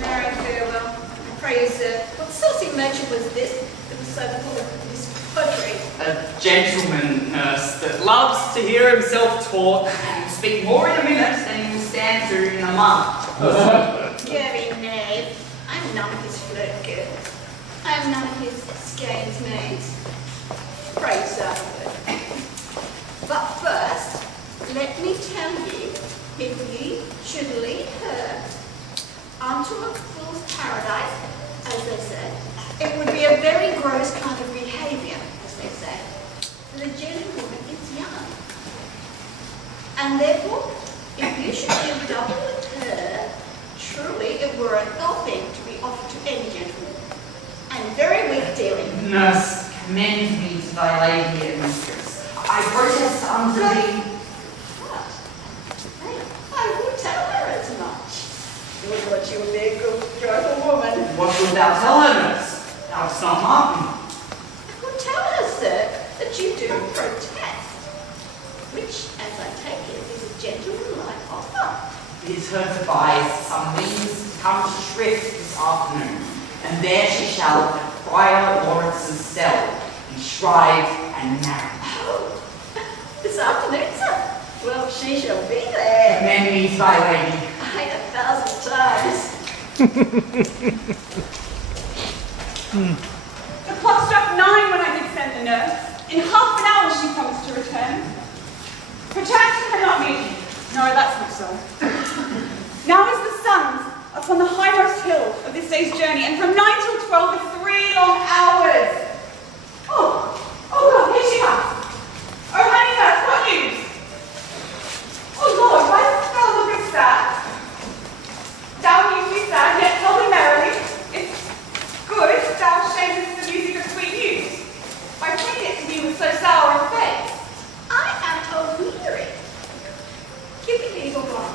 Marry farewell. I pray you, sir, what saucy merchant was this that was so full of this poetry? A gentleman, nurse, that loves to hear himself talk and will speak more in a minute than he will stand to in a month. Gary knave. I'm none of his flirt girls. I'm none of his skeins maids. Pray, sir. But first, let me tell you, if ye should lead her unto a fool's paradise, as they say, it would be a very gross kind of behaviour, as they say. For the gentlewoman is young. And therefore, if you should do double with her, truly it were an ill thing to be offered to any gentleman, and very weak dealing. Nurse, commend me to thy lady and mistress. I protest unto thee. What? Hey, I will tell her as much. You thought you would be a good, joyful woman. What wilt thou tell her, nurse? Thou dost not mark me. I will tell her, sir, that you do protest, which, as I take it, is a gentlemanlike offer. Bid her devise some means to come to Shrift this afternoon, and there she shall at Friar Lawrence's cell be shrived and married. Oh, this afternoon, sir? Well, she shall be there. Commend me to thy lady. 1,000 times. The clock struck 9 when I did send the nurse. In half an hour she promised to return. Perchance you cannot meet me. No, that's not so. Now is the sun upon the highmost hill of this day's journey, and from 9 till 12 are 3 long hours. Oh God, here she comes. Oh, honey nurse, what news? Oh Lord, why dost thou look sad? Thou usually sad, yet tell me merrily. It's good, thou shamest the music of sweet news, by putting it to me with so sour a face. I am a-weary. Give me the eagle one.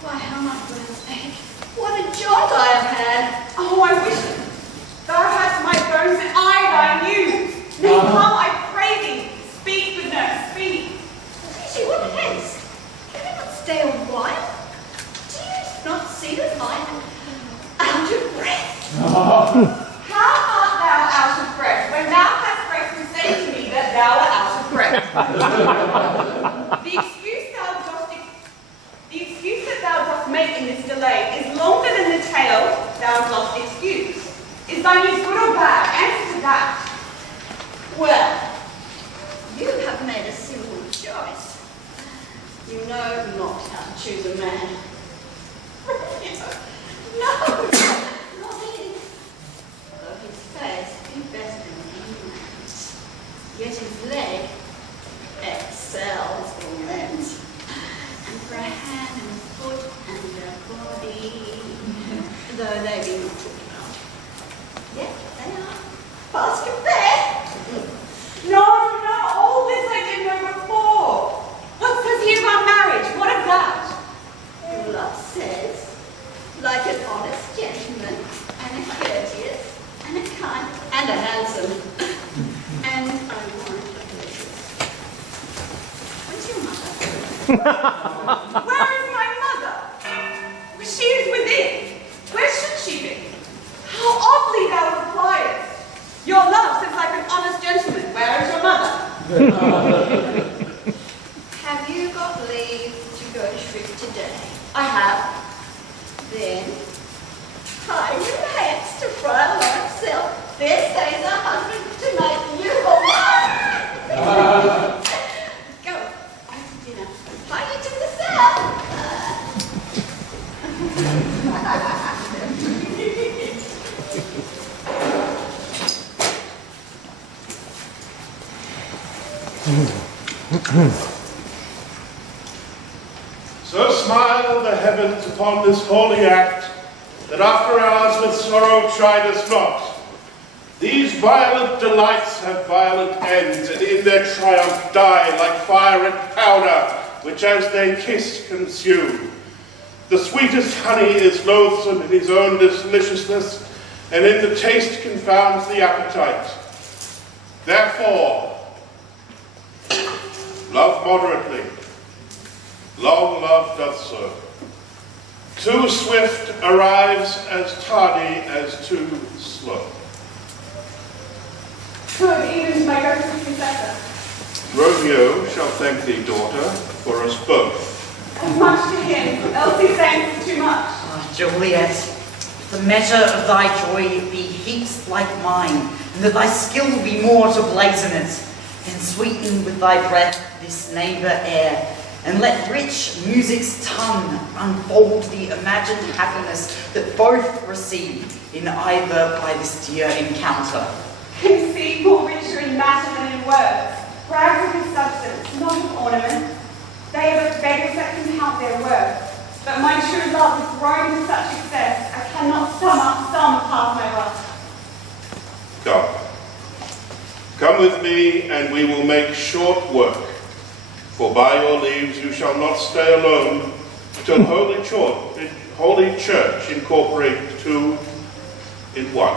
Why, how my bones ache. What a jog I have had. Oh, I wish thou hadst my bones The excuse that thou dost make in this delay is longer than the tale thou dost excuse. Is thy news good or bad? Answer to that. Well, you have made a simple choice. You know not how to choose a man. No, not him. Though his face be better than any man's, yet his leg excels all men's. And for a hand and a foot and a body, though they be not talked about, yet they are past compare. No, all this I didn't know before. What says he about marriage? What of that? Your love says, like an honest gentleman, and a courteous, and a kind, and a handsome, and I want a delicious. Where's your mother? Where is my mother? She is within. Where should she be? How oddly thou repliest. Your love says like an honest gentleman. Where is your mother? Have you got leave to go to shrift today? I have. Then, tie your hands to Friar Lawrence. There stays a husband to make you a wife. Go, after dinner. Tie you to the south. So smile the heavens upon this holy act, that after hours with sorrow chide us not. These violent delights have violent ends, and in their triumph die like fire and powder, which as they kiss consume. The sweetest honey is loathsome in his own deliciousness, and in the taste confounds the appetite. Therefore, love moderately. Long love doth so. Too swift arrives as tardy as too slow. Good evening to my ghostly confessor. Romeo shall thank thee, daughter, for us both. As much to him, else he thanks too much. Ah, Juliet, if the measure of thy joy be heaps like mine, and that thy skill be more to blazon it, then sweeten with thy breath this neighbour air, and let rich music's tongue unfold the imagined happiness that both receive in either by this dear encounter. Conceit more richer in matter than in words, brags of his substance, not of ornament. They are but beggars that can count their worth. But my true love has grown to such excess, I cannot sum up some half my wrath. Come with me, and we will make short work. For by your leaves you shall not stay alone, till Holy Church incorporate two in one.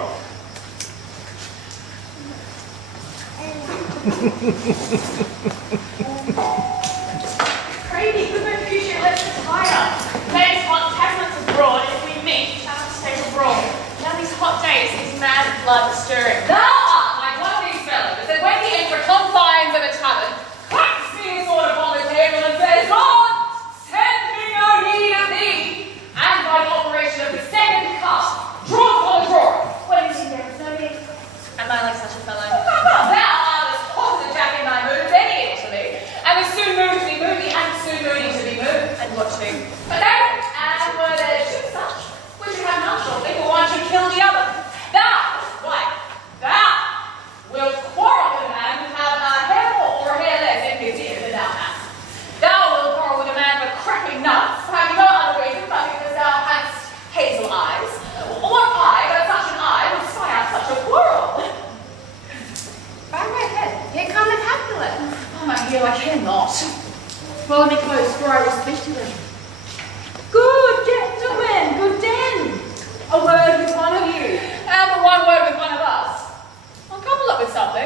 Pray thee, good Mercutio, let's retire. Today's hot tablets abroad, if we meet, we shall have to stay abroad. Now these hot days, these mad blood stirring. Thou art like one of these fellows that when he enters confines of a tavern, cracks me his sword upon the table and says, Lord, send me no need of thee, and by the operation of the second cup, draw upon the drawer. What is he there? No need. Am I like such a fellow? Thou art as hot as a jack in thy mood, any to me, and as soon moved to be moody, and soon moody to be moved. And what to do? But then, and were there two such, we should have none shortly, for one should kill the other. Thou, wife, thou wilt quarrel with a man who have a hair more or a hair less in his ear than thou hast. Thou wilt quarrel with a man for cracking nuts, for having no other reason but because thou hast hazel eyes. What eye but such an eye would spy out such a quarrel? Bow my head. Here come the Capulet. Oh my dear, I cannot. Follow me close, for I will speak to them. Good gentlemen, good den. A word with one of you, and but one word with one of us. I'll couple up with something.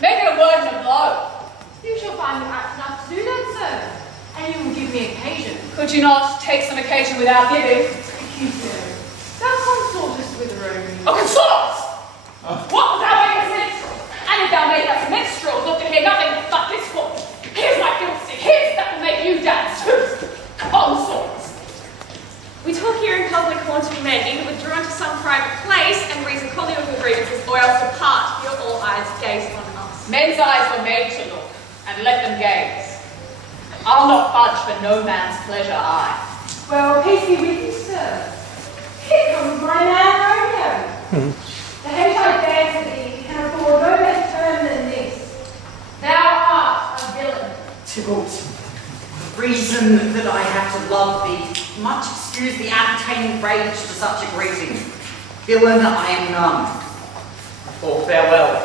Make it a word and a blow. You shall find me apt enough to do that, sir. And you will give me occasion. Could you not take some occasion without giving? You do. Thou consortest with Romeo. A consort! What was thou making a minstrel? And if thou make us minstrels, look to hear nothing but this dance, whose consorts. We talk here in public haunted men, either withdrawn to some private place and reason collier with grievances, or else depart, your all eyes gaze on us. Men's eyes were made to look, and let them gaze. I'll not budge for no man's pleasure, I. Well, peace be with you, sir. Here comes my man Romeo. The hate I bear to thee can afford no better term than this. Thou art a villain. Tybalt, the reason that I have to love thee, much excuse the appertaining rage to such a greeting. Villain I am none. For farewell.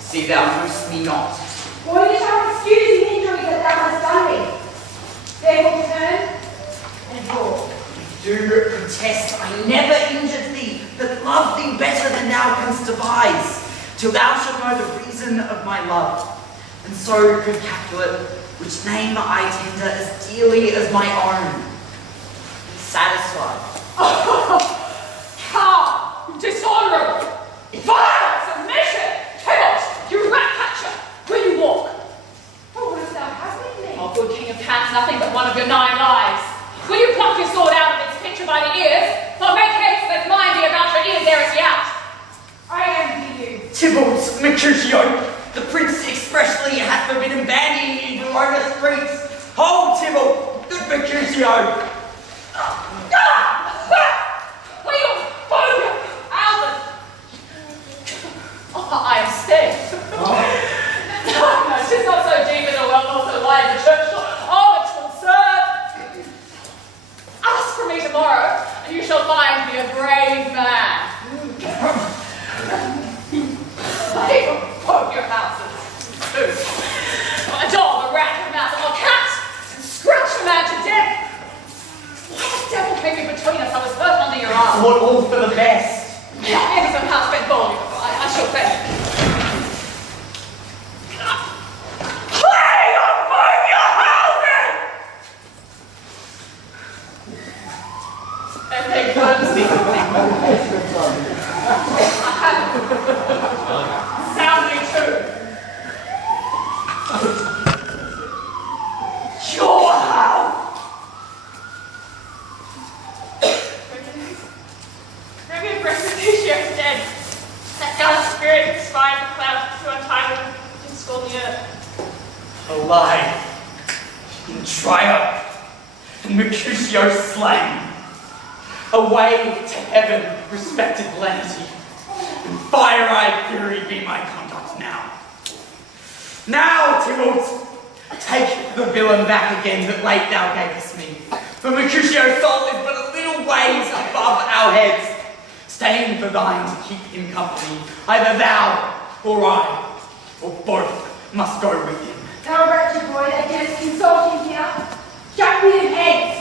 See thou knowest me not. Or you shall excuse the injury that thou hast done me. Therefore turn and draw. Do protest I never injured thee, but love thee better than thou canst devise, till thou shalt know the reason of my love. And so, good Capulet, which name I tender as dearly as my own. Be satisfied. Calm, dishonorable, vile submission! Tybalt, you rat catcher, will you walk? What wouldst thou have with me? Oh, good king of cats, nothing but one of your 9 lives. Will you pluck your sword out of its pitcher by the ears, or make haste that mine be about your ears ere it be out? I envy you. Tybalt, Mercutio, the prince expressly hath forbidden bandying you to roam the streets. Hold, Tybalt, good Mercutio. Will you phobia, Albert? Oh, I am staying. No, 'tis not so deep in the well, nor so wide in the church. Oh, it will serve. Ask for me tomorrow, and you shall find me a brave man. They will poke your houses. A dog, a rat, a mouse, or a cat, and scratch a man to death. What the devil came in between us? I was hurt under your arm. What all for the best. Maybe some house spent bowling. I shall pay. Sounding true. Your house. Romeo Mercutio's dead. That gallant spirit that spied the clouds to untie and scorn the earth. Alive, in triumph, and Mercutio slain. Away to heaven, respected lenity, and fire-eyed fury be my conduct now. Now, Tybalt, take the villain back again that late thou gavest me, for Mercutio's soul is but a little ways above our heads. Staying for thine to keep him company, either thou or I, or both must go with him. Thou wretched boy that didst consult him here, jack me in heads.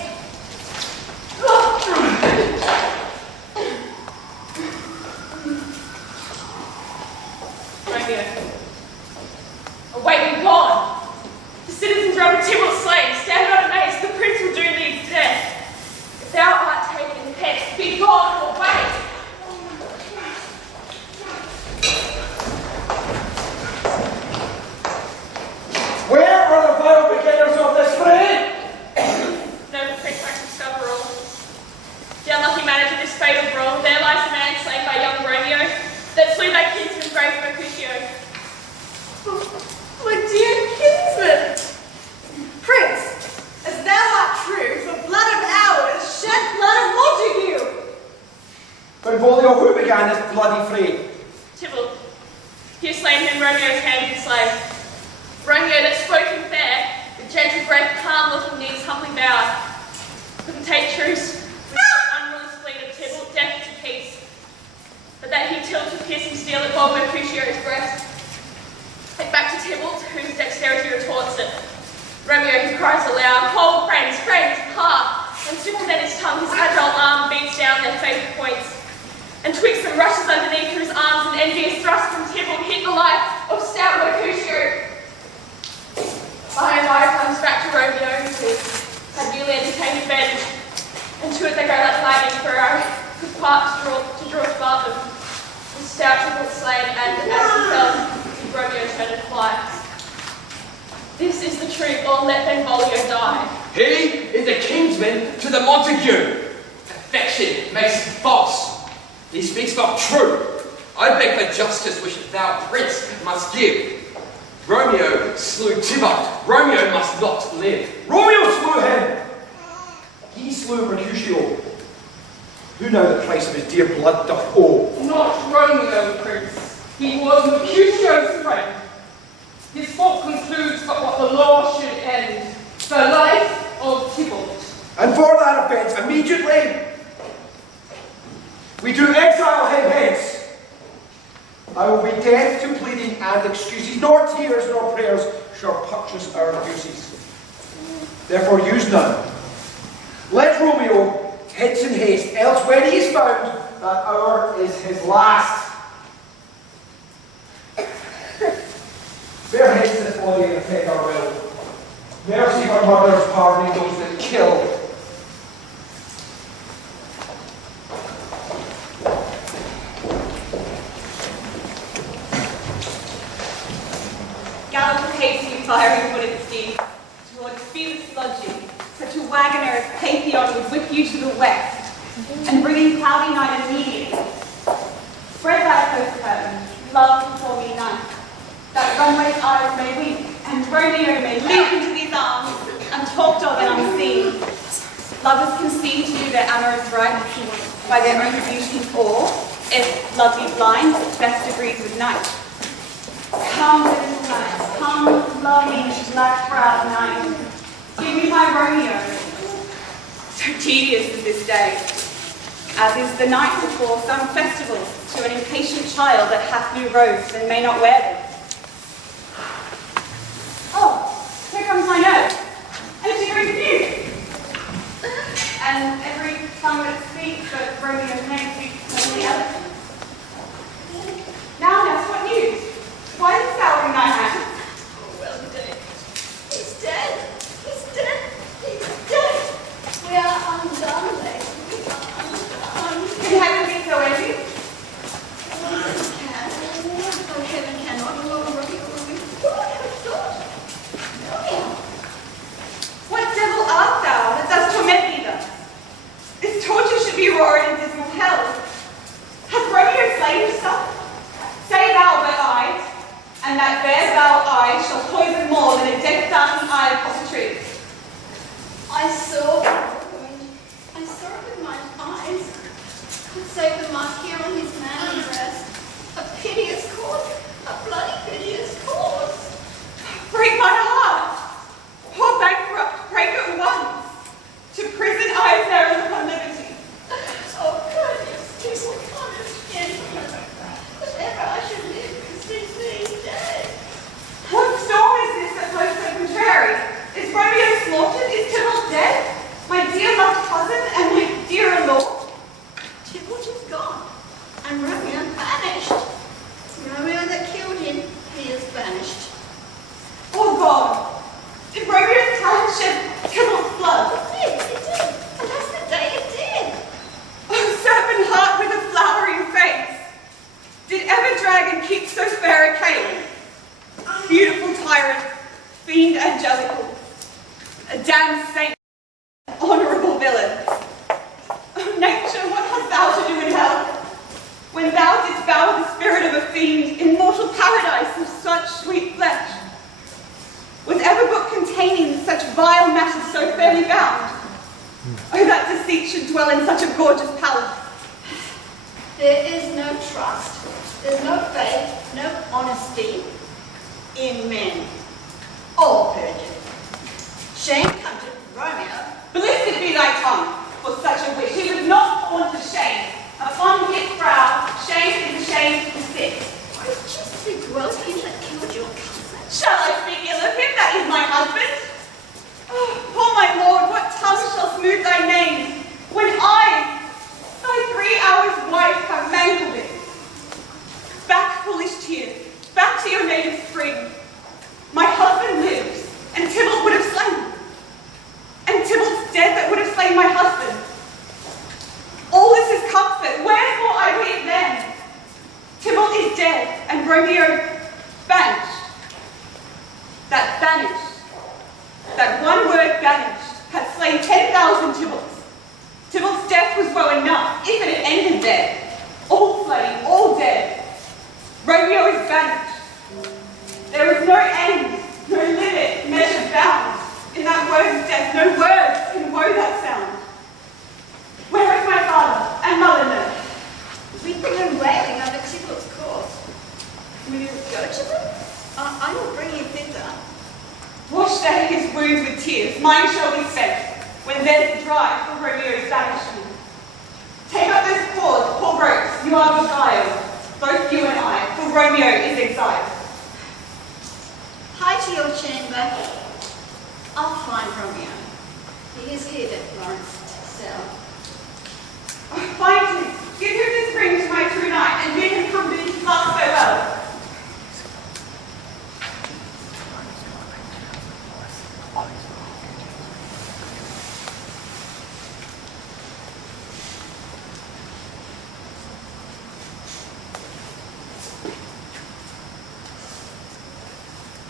Romeo. Away, be gone! The citizens round the Tybalt slain, stand not amazed, the prince will do thee to death. If thou art taken in pets, be gone away! Where are the vile beginners of this fray? Noble prince, I can discover all. The unlucky manager of this fatal brawl, there lies the man slain by young Romeo, that slew thy kinsman, brave Mercutio. My dear kinsman! Prince, as thou art true, for blood of ours shed blood of Montague! Benvolio, who began this bloody fray? Tybalt, he has slain him Romeo's hand and slave. Romeo that spoke him fair, with gentle breath, calm looking knees, humbly bowed. Couldn't take truce with the unruly spleen of Tybalt, death to peace. But that he tilted piercing steel at bold Mercutio's breast. Head back to Tybalt, whose dexterity retorts it. Romeo, he cries aloud, hold friends, friends, part. And swifter than his tongue, his agile arm beats down their fatal points. And twixt them rushes underneath through his arms, and envious thrust from Tybalt hit the life of stout Mercutio. By and by comes back to Romeo, who had newly entertained advantage, and to it they go like lightning, for I could part to draw to Barton. The stout Tybalt slain, and as he fell, This is the truth, or let Benvolio die. He is a kinsman to the Montague. Affection makes him false. He speaks not true. I beg for justice which thou, prince, must give. Romeo slew Tybalt. Romeo must not live. Romeo slew him. He slew Mercutio. Who know the price of his dear blood doth owe? Not Romeo, Prince. He was Mercutio's friend. His fault concludes but what the law should end. The life of Tybalt. And for that offence, immediately, we do exile him hence. I will be deaf to pleading and excuses, nor tears nor prayers shall purchase our abuses. Therefore use none. Let Romeo hence in haste, else when he is found, that hour is his last. Bear hence this body and take our will. Mercy for murders, pardoning those that kill. Gallop hasty, fiery footed steed, towards fearless lodging, such a wagoner as Paphion would whip you to the west, and bringing cloudy night immediately. Spread thy close curtain, love before me night, that runway's eyes may weep, and Romeo may leap into these arms, untalked of and unseen. Lovers concede to you their amorous rights by their own beauties, or, if love be blind, best agrees with night. Come, little night, come, lovely, black-browed night. Give me my Romeo. So tedious is this day, as is the night before some festival to an impatient child that hath new robes and may not wear them. Oh, here comes my nurse, and she brings news. And every tongue that speaks but Romeo's name speaks only eloquent. Now, nurse, what news? Why is souring thy hand? Oh, well, Dick. He's dead. He's dead. He's dead. We are undone, lady. We are undone. Can heaven be so empty? Heaven can. Oh, heaven cannot. Oh, Romeo, Romeo. Who would have thought? Romeo. What devil art thou that thus torment me thus? This torture should be roaring in dismal hell. Hath Romeo slain himself? Say thou but I, and that bare thou eye shall poison more than a dead fountain eye of prostitute. I saw it with my eyes. Could save the mark here on his manly breast. A piteous cause, a bloody piteous cause. Break my heart! Poor bankrupt, break at once! To prison I there is upon liberty. Oh, courteous people, honest gentlemen. If ever I should live to see thee dead. What storm is this that blows so contrary? Is Romeo slaughtered? Is Tybalt dead? My dear loved cousin and my dear lord? Tybalt is gone, and Romeo banished. It's Romeo that killed him. He is banished. Oh God! Did Romeo's talent shed Tybalt's blood? It did. And that's the day it did. Oh, serpent heart with a flowering face! Did ever dragon keep so fair a Caleb? Beautiful tyrant, fiend angelical, a damned saint, honourable villain. Oh, nature, what hast thou to do in hell? When thou didst bow the spirit of a fiend in mortal paradise of such sweet flesh? Was ever book containing such vile matter so fairly bound? Oh, that deceit should dwell in such a gorgeous palace. There is no trust. There's no faith, no honesty in men. All perjury. Shame come to Romeo. Blessed be thy tongue for such a wish. He was not born to shame. Upon his brow, shame is ashamed to sit. I just think well of him that killed your cousin. Shall I speak ill of him? That is my husband. Oh, poor my lord, what tongue shall smooth thy name when I, thy 3 hours wife, have mangled it? Back, foolish tears, back to your native spring. My husband lives, and Tybalt would have slain him. And Tybalt's dead that would have slain my husband. All this is comfort, wherefore I weep then? Tybalt is dead, and Romeo banished. That banished death, no words can woe that sound. Where is my father and mother now? Weeping and wailing over Tybalt's course. Will you go to them? I will bring you thither. Wash they his wounds with tears, mine shall be spent, when theirs are dry for Romeo's banishment. Take up this cord, poor ropes, you are beguiled, both you and I, for Romeo is exiled. Hie to your chamber. I'll find Romeo. He is hid at Lawrence's cell. Find him, give him this ring to my true knight, and bid him from this last farewell.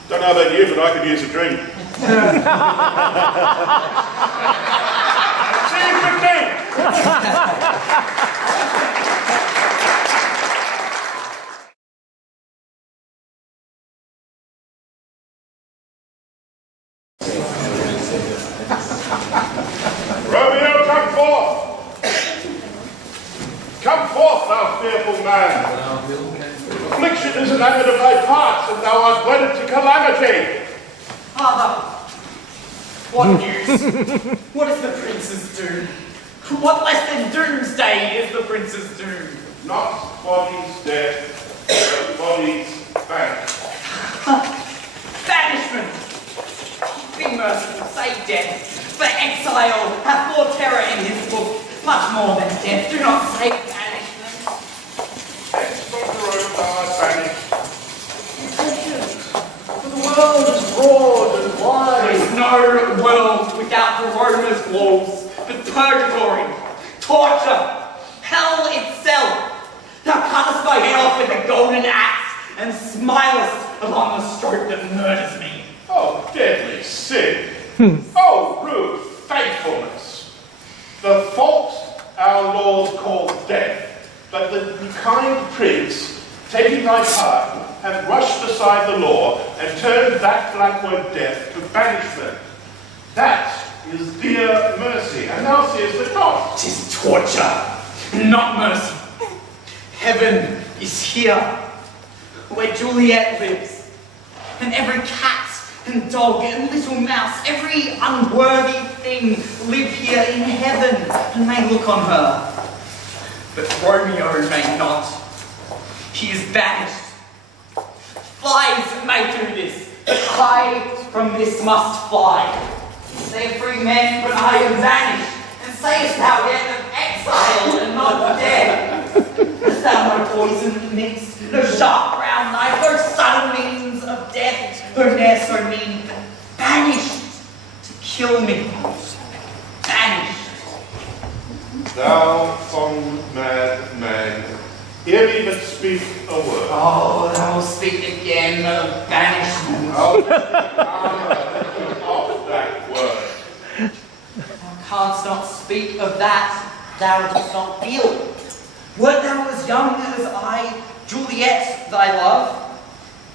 Don't know about you, but I could use a drink. See you 15! Romeo, come forth! Come forth, thou fearful man! Affliction is an anger of thy parts, and thou art wedded to calamity! Father, what news? What is the prince's doom? What less than doomsday is the prince's doom? Not bodies dead, but bodies banished. Banishment! Be merciful, say death. For exile hath more terror in his book, much more than death. Do not say banishment. Hence from the road thou art banished. For the world is broad and wide. There is no world without the Roma's walls, but purgatory, torture, hell itself. Thou cuttest my head off with a golden axe, and smilest upon the stroke that murders me. Oh, deadly sin! Oh, rude faithfulness! The fault our Lord called death, but the kind prince, taking thy part, hath rushed aside the law, and turned that black word death to banishment. That is dear mercy, and thou seest the cost. 'Tis torture, not mercy. Heaven is here, where Juliet lives, and every cat and dog and little mouse, every unworthy thing live here in heaven and may look on her. But Romeo may not. He is banished. Flies may do this, but I from this must fly. They are free men, but I am banished. And sayest thou yet of exile and not dead? Hast thou no poison mixed, no sharp brown knife, no subtle means of death, though ne'er so mean, but banished to kill me? Banished. Thou fond mad man, hear me but speak a word. Oh, thou wilt speak again of banishment. I'll off that word. Thou canst not speak of that thou dost not feel. Wert thou as young as I, Juliet, thy love,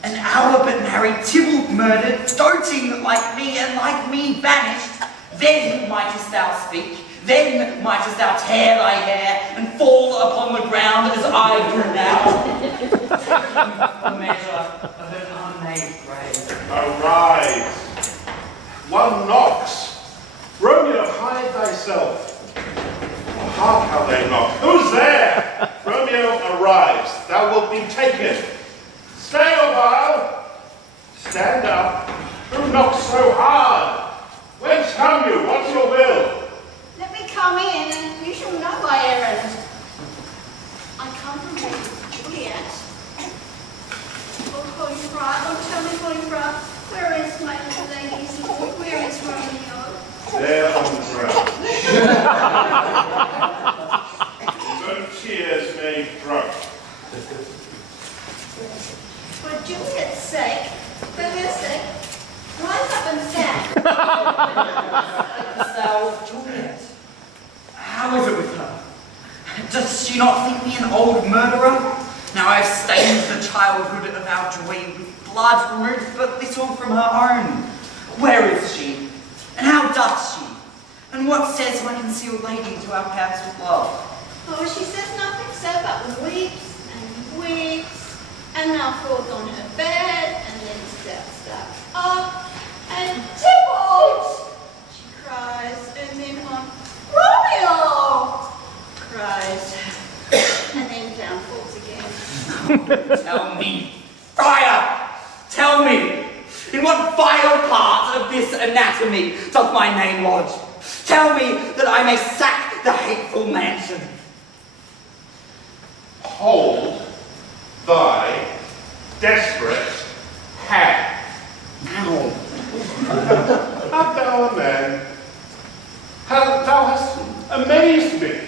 an hour but married, Tybalt murdered, doting like me and like me banished, then mightest thou speak, then mightest thou tear thy hair and fall upon the ground as I do now, taking the measure of an unmade grave. Arise. One knocks. Romeo, hide thyself. Hark how they knock. Who's there? Romeo, arise. Thou wilt be taken. Stay a while. Stand up. Who knocks so hard? Whence come you? What's your will? Let me come in and you shall know my errand. I come from Lady Juliet. Oh, Holy Friar, oh, tell me, Holy Friar, where is my little lady's lord? Where is Romeo? There on the ground. No tears may drop. For Juliet's sake, for her sake, rise up and stand. Thou, Juliet, how is it with her? Does she not think me an old murderer? Now I have stained the childhood of our joy with blood removed but little from her own. Where is she? And how doth she? And what says my concealed lady to our paths with love? Oh, she says nothing so but weeps and weeps, and now falls on her bed, and then steps up, and Tybalt! She cries, and then Romeo! Cries, and then down falls again. Tell me, friar, tell me, in what vile part of this anatomy doth my name lodge? Tell me that I may sack the hateful mansion. Hold thy desperate hand. Ow. Art thou a man? Thou hast amazed me.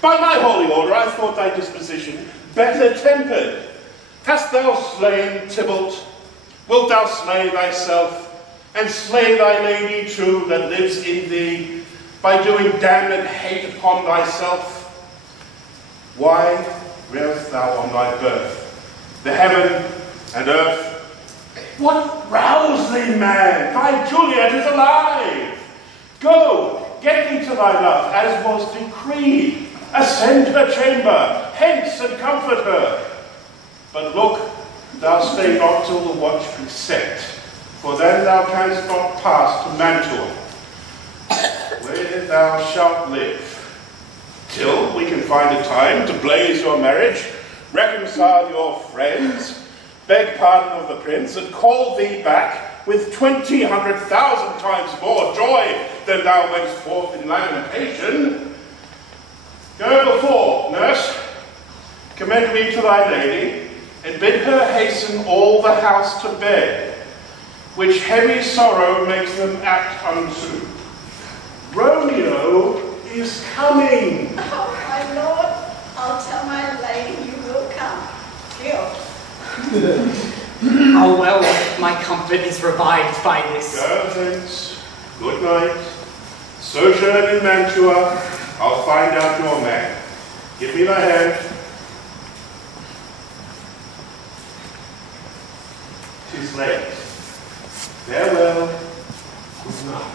By my holy order, I thought thy disposition better tempered. Hast thou slain Tybalt? Wilt thou slay thyself, and slay thy lady too that lives in thee, by doing damned hate upon thyself? Why rarest thou on thy birth, the heaven and earth? What roused thee, man? Thy Juliet is alive. Go, get thee to thy love, as was decreed. Ascend her chamber, hence and comfort her. But look, thou stay not till the watch be set, for then thou canst not pass to Mantua, where thou shalt live, till we can find a time to blaze your marriage, reconcile your friends, beg pardon of the prince, and call thee back with 1,000 times more joy than thou wentst forth in lamentation. Go before, nurse, commend me to thy lady, and bid her hasten all the house to bed, which heavy sorrow makes them act unto. Romeo is coming. Oh, my lord, I'll tell my lady you will come. Gil. Oh well, my comfort is revived by this. Go thence. Good night. Sojourn in Mantua. I'll find out your man. Give me thy hand. 'Tis late. Farewell. Good night.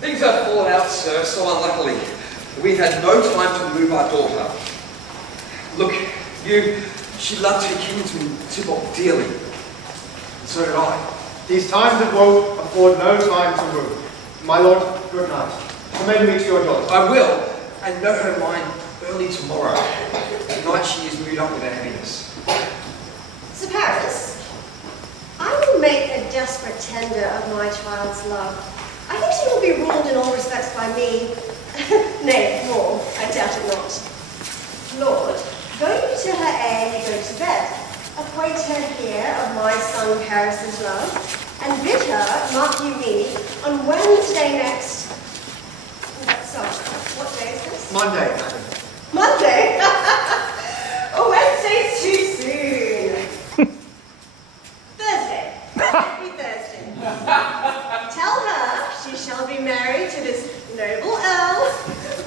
Things have fallen out, sir, so unluckily. We've had no time to move our daughter. Look, she loved her kinsman Tybalt dearly. And so did I. These times of woe afford no time to move. My lord, good night. Commend me to your daughter. I will, and know her mind early tomorrow. Tonight she is moved up with her heaviness. Sir Paris, I will make a desperate tender of my child's love. I think she will be ruled in all respects by me. Nay, more, I doubt it not. Lord, go you to her ere you go to bed. Acquaint her here of my son Paris's love, and bid her, mark you me, on Wednesday next. Sorry, what day is this? Monday, madam. Monday? Oh, Wednesday's too soon. Thursday. Happy Thursday. Tell her she shall be married to this noble earl.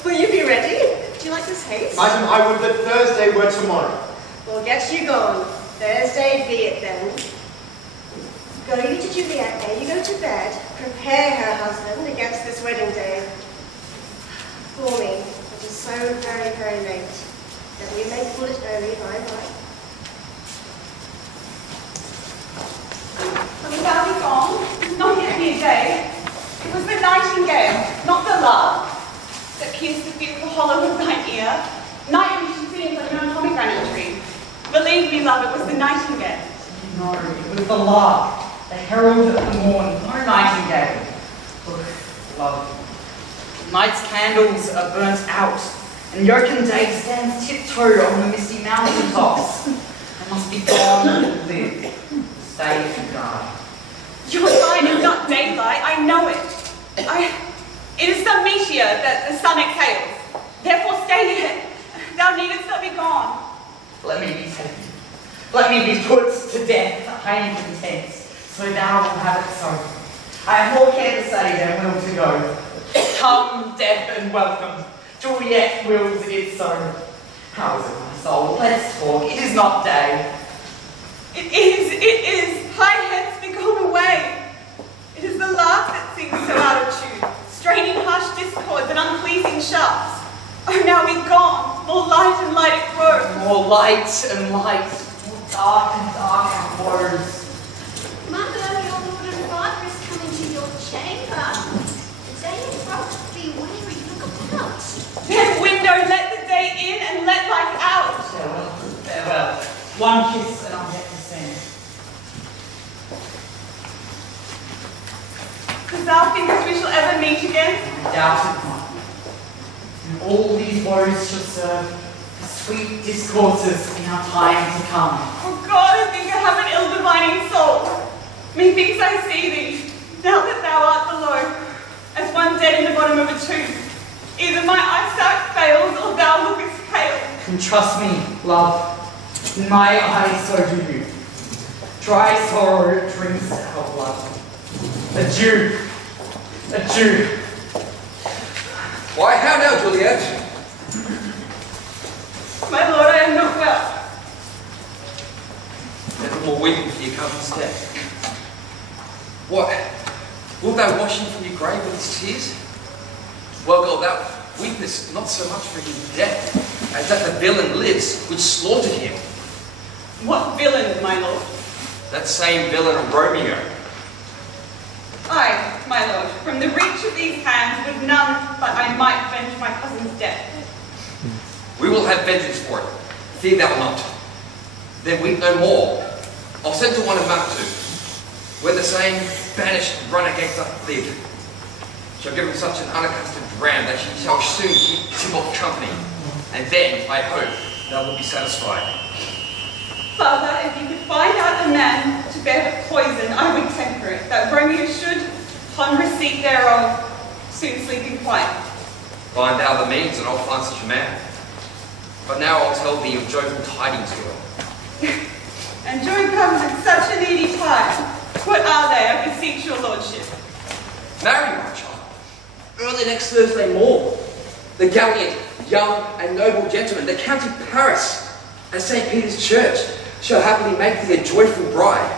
Will you be ready? Do you like this haste? Madam, I would that Thursday were tomorrow. We'll get you gone. Thursday be it then. Go you to Juliet, ere you go to bed. Prepare her husband against this wedding day. For me, it is so very, very late that we may call it early by and by. Will thou be gone? It is not yet near day. It was the nightingale, not the love, that pierced the beautiful hollow of thine ear. Night you should see in such an pomegranate tree. Believe me, love, it was the nightingale. No, it was the lark, the herald of the morn, no nightingale. Look, love, night's candles are burnt out, and Yoken day stands tiptoe on the misty mountain tops. I must be gone and live, stay and die. Your sign is not daylight, I know it. It is the meteor that the sun exhales. Therefore stay here. Thou needest not be gone. Let me be taken. Let me be put to death. I am content, so thou will have it so. I have more care to say than will to go. Come, death, and welcome. Juliet wills it so. How is it, my soul? Let's talk. It is not day. It is. High heads be gone away. It is the laugh that sings so out of tune, straining harsh discords and unpleasing shafts. Oh, now be gone. More light and light it grows. More light and light, more dark and dark it grows. Mother, your lord and father is coming to your chamber. The day of frost, be wary, look about. Dead window, let the day in and let life out. Farewell, farewell. One kiss and I'm yet to send. Dost thou think that we shall ever meet again? I doubt it not. And all these worries shall serve for sweet discourses in our time to come. Oh God, I think I have an ill-divining soul. Methinks I see thee, now that thou art below, as one dead in the bottom of a tomb. Either my eyesight fails, or thou lookest pale. And trust me, love, in my eyes so do you. Dry sorrow drinks our blood. Adieu, adieu. Why, how now, Juliet? My lord, I am not well. Never more weeping for your cousin's death. What? Wilt thou wash him from your grave with his tears? Well, God, thou weepest not so much for his death, as that the villain lives which slaughtered him. What villain, my lord? That same villain Romeo. I, my lord, from the reach of these hands would none but I might venge my cousin's death. We will have vengeance for it. Fear thou not. Then weep no more. I'll send to one of Mount where the same banished renegades live. Shall give him such an unaccustomed dram that he shall soon keep him off company. And then, I hope, thou wilt be satisfied. Father, if you could find out a man to bear the poison, I would temper it, that Romeo should, upon receipt thereof, soon sleep in quiet. Find thou the means, and I'll find such a man. But now I'll tell thee of joyful tidings, girl. And joy comes at such a needy time. What are they, I beseech your lordship? Marry, my child. Early next Thursday morn, the gallant, young, and noble gentleman, the County Paris, and St. Peter's Church, shall happily make thee a joyful bride.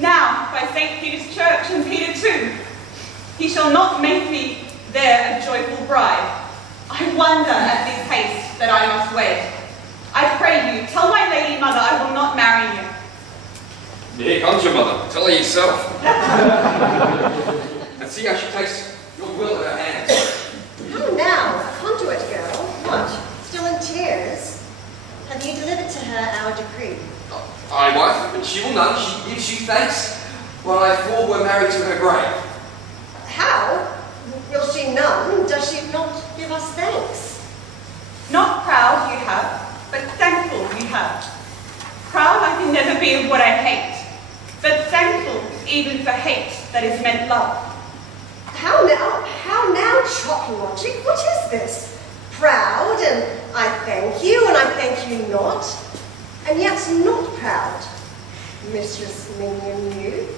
Now, by St. Peter's Church and Peter too, he shall not make me there a joyful bride. I wonder at this haste that I must wed. I pray you, tell my lady mother I will not marry you. Here comes your mother. Tell her yourself. And see how she takes your will in her hands. How now, a conduit girl? What, still in tears? Have you delivered to her our decree? Aye, wife, but she will none. She gives you thanks while I fall were married to her grave. How? Will she none? Does she not give us thanks? Not proud you have, but thankful you have. Proud I can never be of what I hate, but thankful even for hate that is meant love. How now, chop logic? What is this? Proud, and I thank you, and I thank you not, and yet not proud. Mistress Minion, you.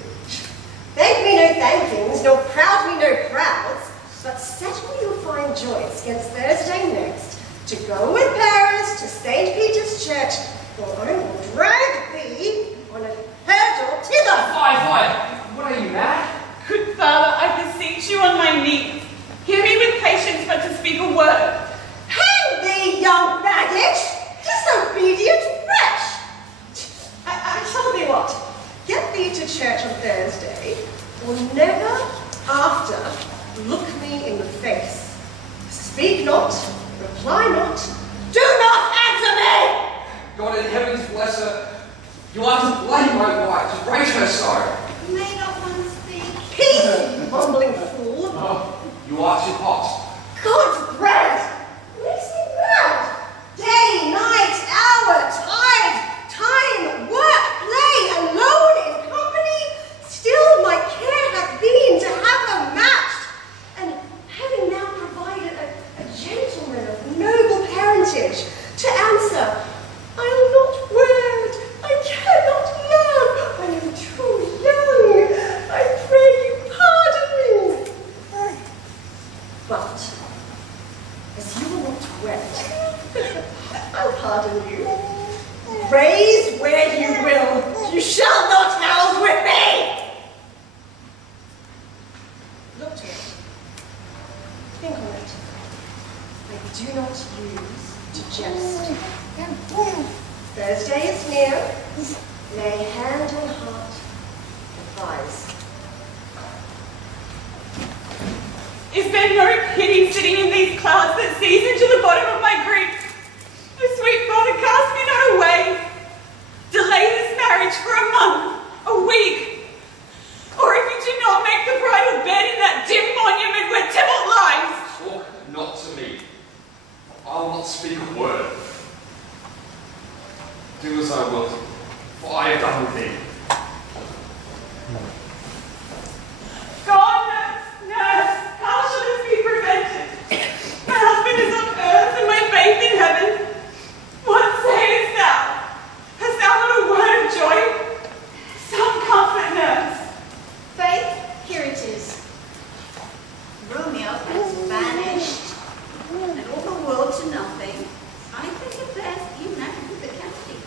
Thank me no thankings, nor proud me no prouds, but settle your fine joints against Thursday next, to go with Paris to St. Peter's Church, or I will drag thee on a hurdle thither. Fie. What are you, mad? Good father, I beseech you on my knees, hear me with patience but to speak a word. Hang thee, young baggage, disobedient wretch! I tell thee what, get thee to church on Thursday, or never after look me in the face. Speak not, reply not, do not answer me! God in heavens bless her. You are to blame, my wife, to rate her so. May not one speak? Peace, you mumbling fool! Oh, you are too hot. God's bread! Makes me mad! Day, night, hour, tide, time, work, play, alone, in company, still my care hath been to have her matched, and having now provided a gentleman of noble parentage to answer, I am not wed, I cannot love, I am too young, I pray you pardon me. But, as you are not wed, I'll pardon you. Raise where you will, you shall not house with me! Look to it. Think on it. I do not use to jest. Thursday is near. Lay hand on heart. Advise. Is there no pity sitting in these clouds that sees into the bottom of my grief? The sweet Father, cast me not away. Delay this marriage for a month, a week. Or if you do not make the bridal bed in that dim monument where Tybalt lies. Talk not to me. I'll not speak a word. Do as I will, for I have done with thee. God, nurse, how shall this be prevented? My husband is on earth and my faith in heaven. What sayest thou? Hast thou not a word of joy? Some comfort, nurse. Faith, here it is. Romeo has vanished, and all the world to nothing. I think it best you marry the captain.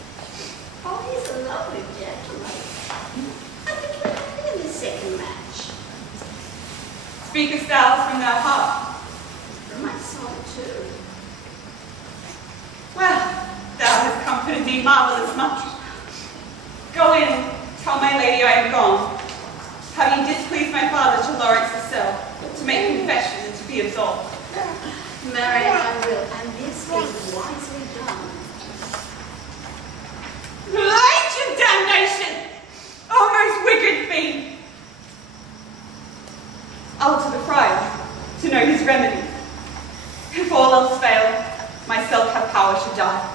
Oh, he's a lovely gentleman. I think you're happy in the second match. Speakest thou from thy heart? From my soul, too. Well, thou hast comforted me marvellous much. Go in, tell my lady I am gone, having displeased my father to Lawrence the cell, to make confession and to be absolved. Marry I will, and this is wisely done. Light and damnation! O most wicked fiend! I'll to the friar, to know his remedy. If all else fail, myself have power to die.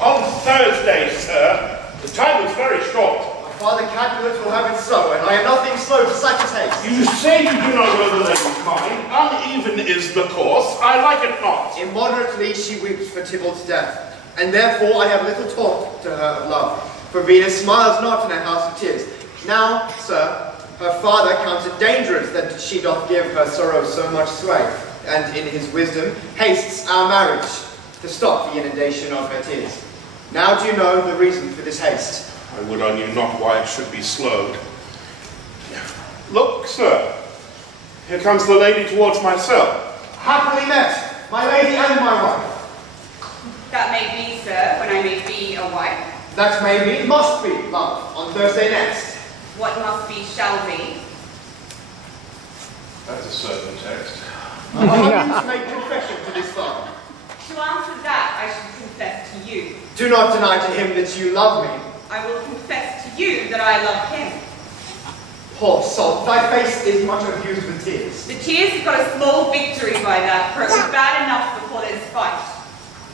On Thursday, sir. The time is very short. My father Capulet will have it so, and I am nothing slow to such a taste. You say you do not know the lady's mind. Uneven is the course. I like it not. Immoderately she weeps for Tybalt's death, and therefore I have little talk to her of love. For Venus smiles not in a house of tears. Now, sir, her father counts it dangerous that she doth give her sorrow so much sway, and in his wisdom hastes our marriage to stop the inundation of her tears. Now do you know the reason for this haste? I would I knew not why it should be slowed. Look, sir. Here comes the lady towards my cell. Happily met, my lady and my wife. That may be, sir, when I may be a wife. That may be, must be, love, on Thursday next. What must be shall be. That's a certain text. I want you to make confession to this father. To answer that, I should confess to you. Do not deny to him that you love me. I will confess to you that I love him. Poor soul, thy face is much abused with tears. The tears have got a small victory by that, for it was bad enough before there's fight.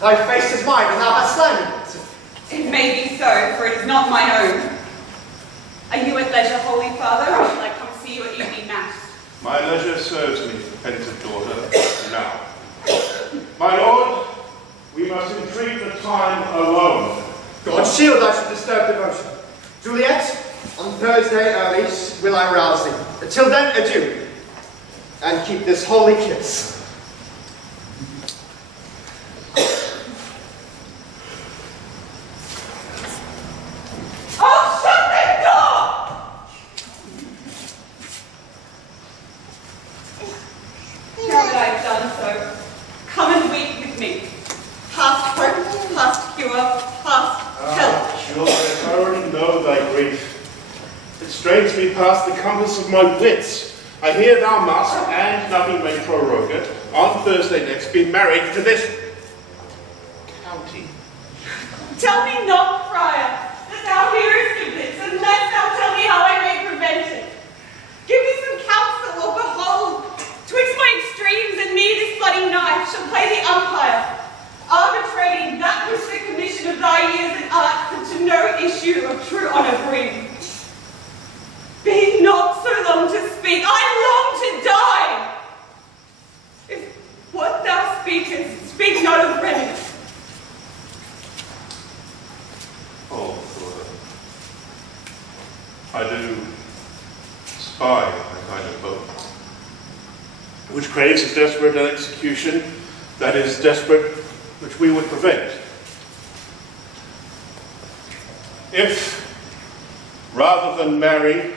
Thy face is mine, and thou hast slandered it. It may be so, for it is not mine own. Are you at leisure, Holy Father, or shall I come see you at evening mass? My leisure serves me, penitent daughter, now. My lord, we must entreat the time alone. God shield I should disturb devotion. Juliet, on Thursday early will I rouse thee. Till then, adieu, and keep this holy kiss. Oh, shut that door! Now that I've done so, come and weep with me. Past hope, past cure, past help. Juliet, I already know thy grief. It strains me past the compass of my wits. I hear thou must, and nothing may prorogue it, on Thursday next be married to this county. Tell me not, friar, that thou hearest of this, unless thou tell me how I may prevent it. Give me some counsel, or behold, twixt my extremes and me this bloody knife shall play the umpire, arbitrating that which the commission of thy years and art could to no issue of true honour bring. Be not so long to speak, I long to die. If what thou speakest, speak not of remedy. Oh, Lord. I do spy a kind of hope, which craves a desperate execution, that is desperate, which we would prevent. If, rather than marry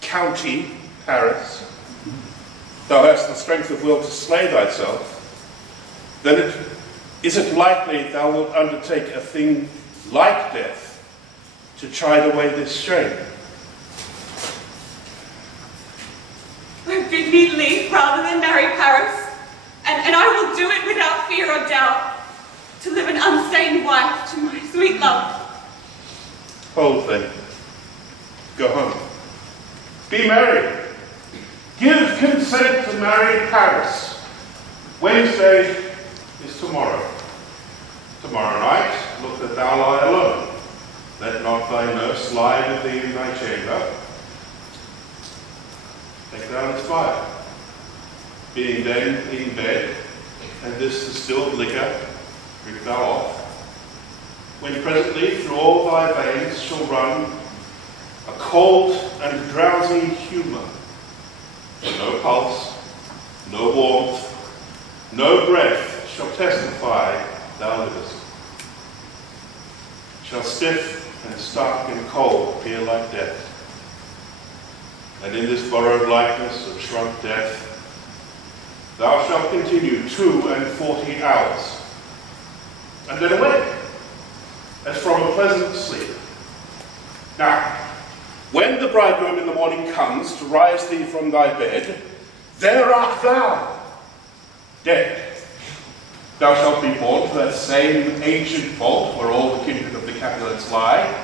County Paris, thou hast the strength of will to slay thyself, then is it likely thou wilt undertake a thing like death to chide away this shame? Bid me leave rather than marry Paris, and I will do it without fear or doubt, to live an unstained wife to my sweet love. Hold then. Go home. Be married. Give consent to marry Paris. Wednesday is tomorrow. Tomorrow night, look that thou lie alone. Let not thy nurse lie with thee in thy chamber. Take thou its fire. Being then in bed, and this distilled liquor, drink thou off. When presently through all thy veins shall run a cold and drowsy humour, no pulse, no warmth, no breath shall testify thou livest. Shall stiff and stark and cold appear like death. And in this borrowed likeness of shrunk death, thou shalt continue 42 hours, and then awake, as from a pleasant sleep. Now, when the bridegroom in the morning comes to rise thee from thy bed, there art thou, dead. Thou shalt be born to that same ancient vault where all the kindred of the Capulets lie.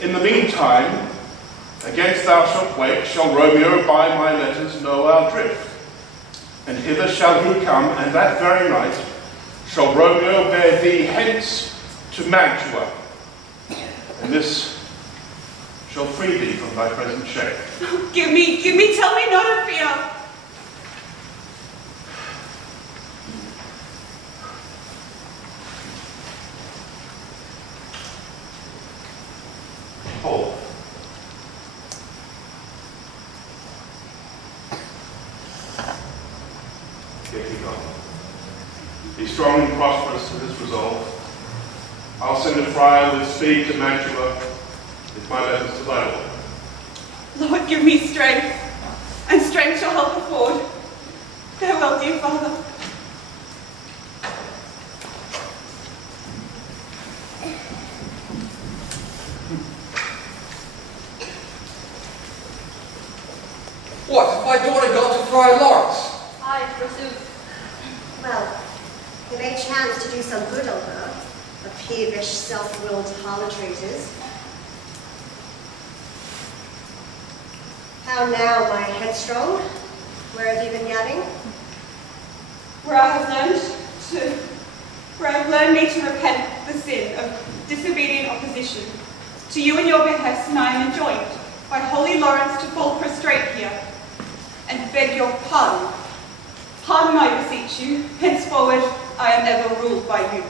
In the meantime, against thou shalt wake, shall Romeo by my letters know our drift. And hither shall he come, and that very night shall Romeo bear thee hence to Mantua. And this shall free thee from thy present shame. Give me, tell me not to fear. Hold. Get thee gone. Be strong and prosperous to this resolve. I'll send a friar with speed to Mantua with my letters to thy lord. Lord, give me strength, and strength shall help afford. Farewell, dear father. What, has my daughter gone to Friar Lawrence? Aye, forsooth. Well, it may chance to do some good on her, a peevish, self-willed harlotry it is. How now, my headstrong? Where have you been gadding? Where I have learned me to repent the sin of disobedient opposition to you and your behest, and I am enjoined by holy Lawrence to fall prostrate here and beg your pardon. Pardon, I beseech you. Henceforward, I am ever ruled by you.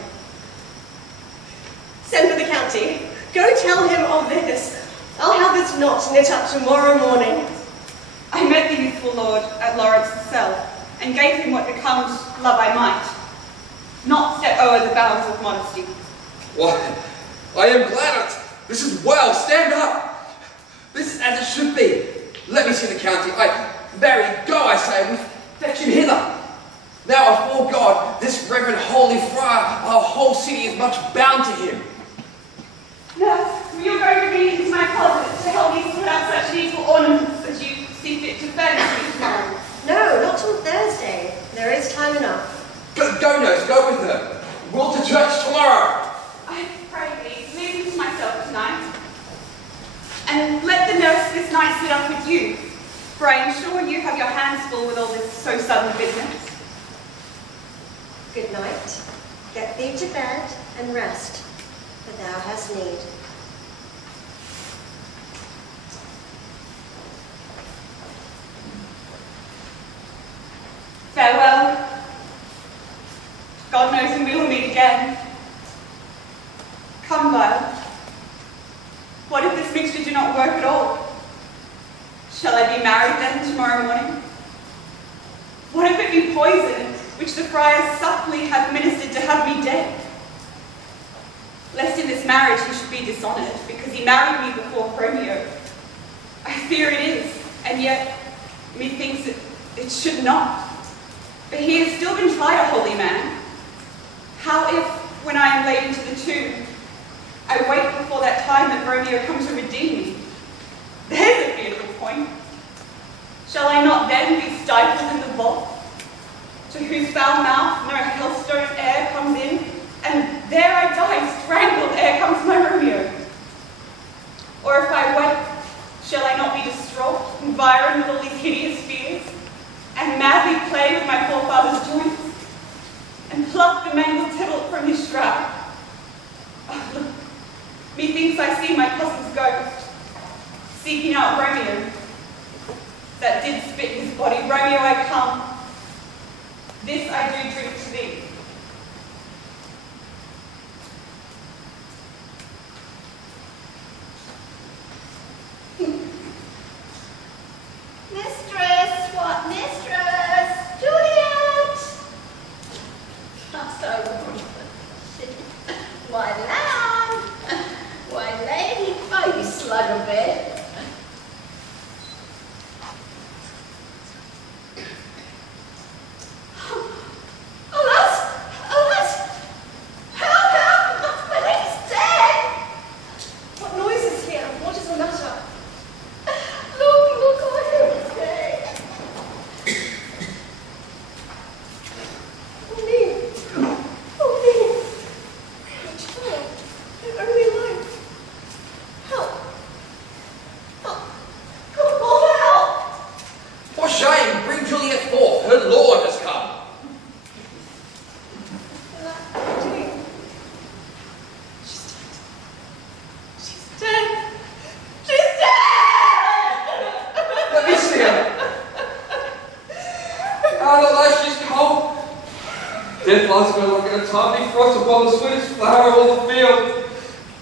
Send for the county. Go tell him of this. I'll have this knot knit up tomorrow morning. I met the youthful lord at Lawrence's cell, and gave him what becomes love I might, not step o'er the bounds of modesty. Why, I am glad of it. This is well. Stand up. This is as it should be. Let me see the county. Mary, go, I say, and fetch him hither. Now, afore God, this reverend holy friar, our whole city is much bound to him. Nurse, you are going to be into my closet to help me put out such needful ornaments as you see fit to furnish me tomorrow. No, not till Thursday. There is time enough. Go, nurse, go with her. We'll to church tomorrow. I pray thee, leave me to myself tonight. And let the nurse this night sit up with you, for I am sure you have your hands full with all this so sudden business. Good night. Get thee to bed and rest, for thou hast need. Farewell. God knows when we will meet again. Come, Violet. What if this mixture do not work at all? Shall I be married then tomorrow morning? What if it be poison, which the friars subtly have ministered to have me dead? lest in this marriage he should be dishonoured, because he married me before Romeo. I fear it is, and yet methinks it should not. But he has still been tried a holy man. How if, when I am laid into the tomb, I wait before that time that Romeo comes to redeem me? There's a fearful point. Shall I not then be stifled in the vault, to whose foul mouth no hailstone air comes in, and there I die strangled ere comes my Romeo? Or if I wait, shall I not be distraught, environed with all these hideous fears, and madly play with my forefather's joints, and pluck the mangled tittle from his shroud? Oh, look, methinks I see my cousin's ghost, seeking out Romeo, that did spit his body. Romeo, I come. This I do drink to thee. Mistress, what mistress? Juliet! Not so why, lamb! Why, lady face, slug a bit. Death lies no longer in a tiny frost upon the sweetest flower of all the field.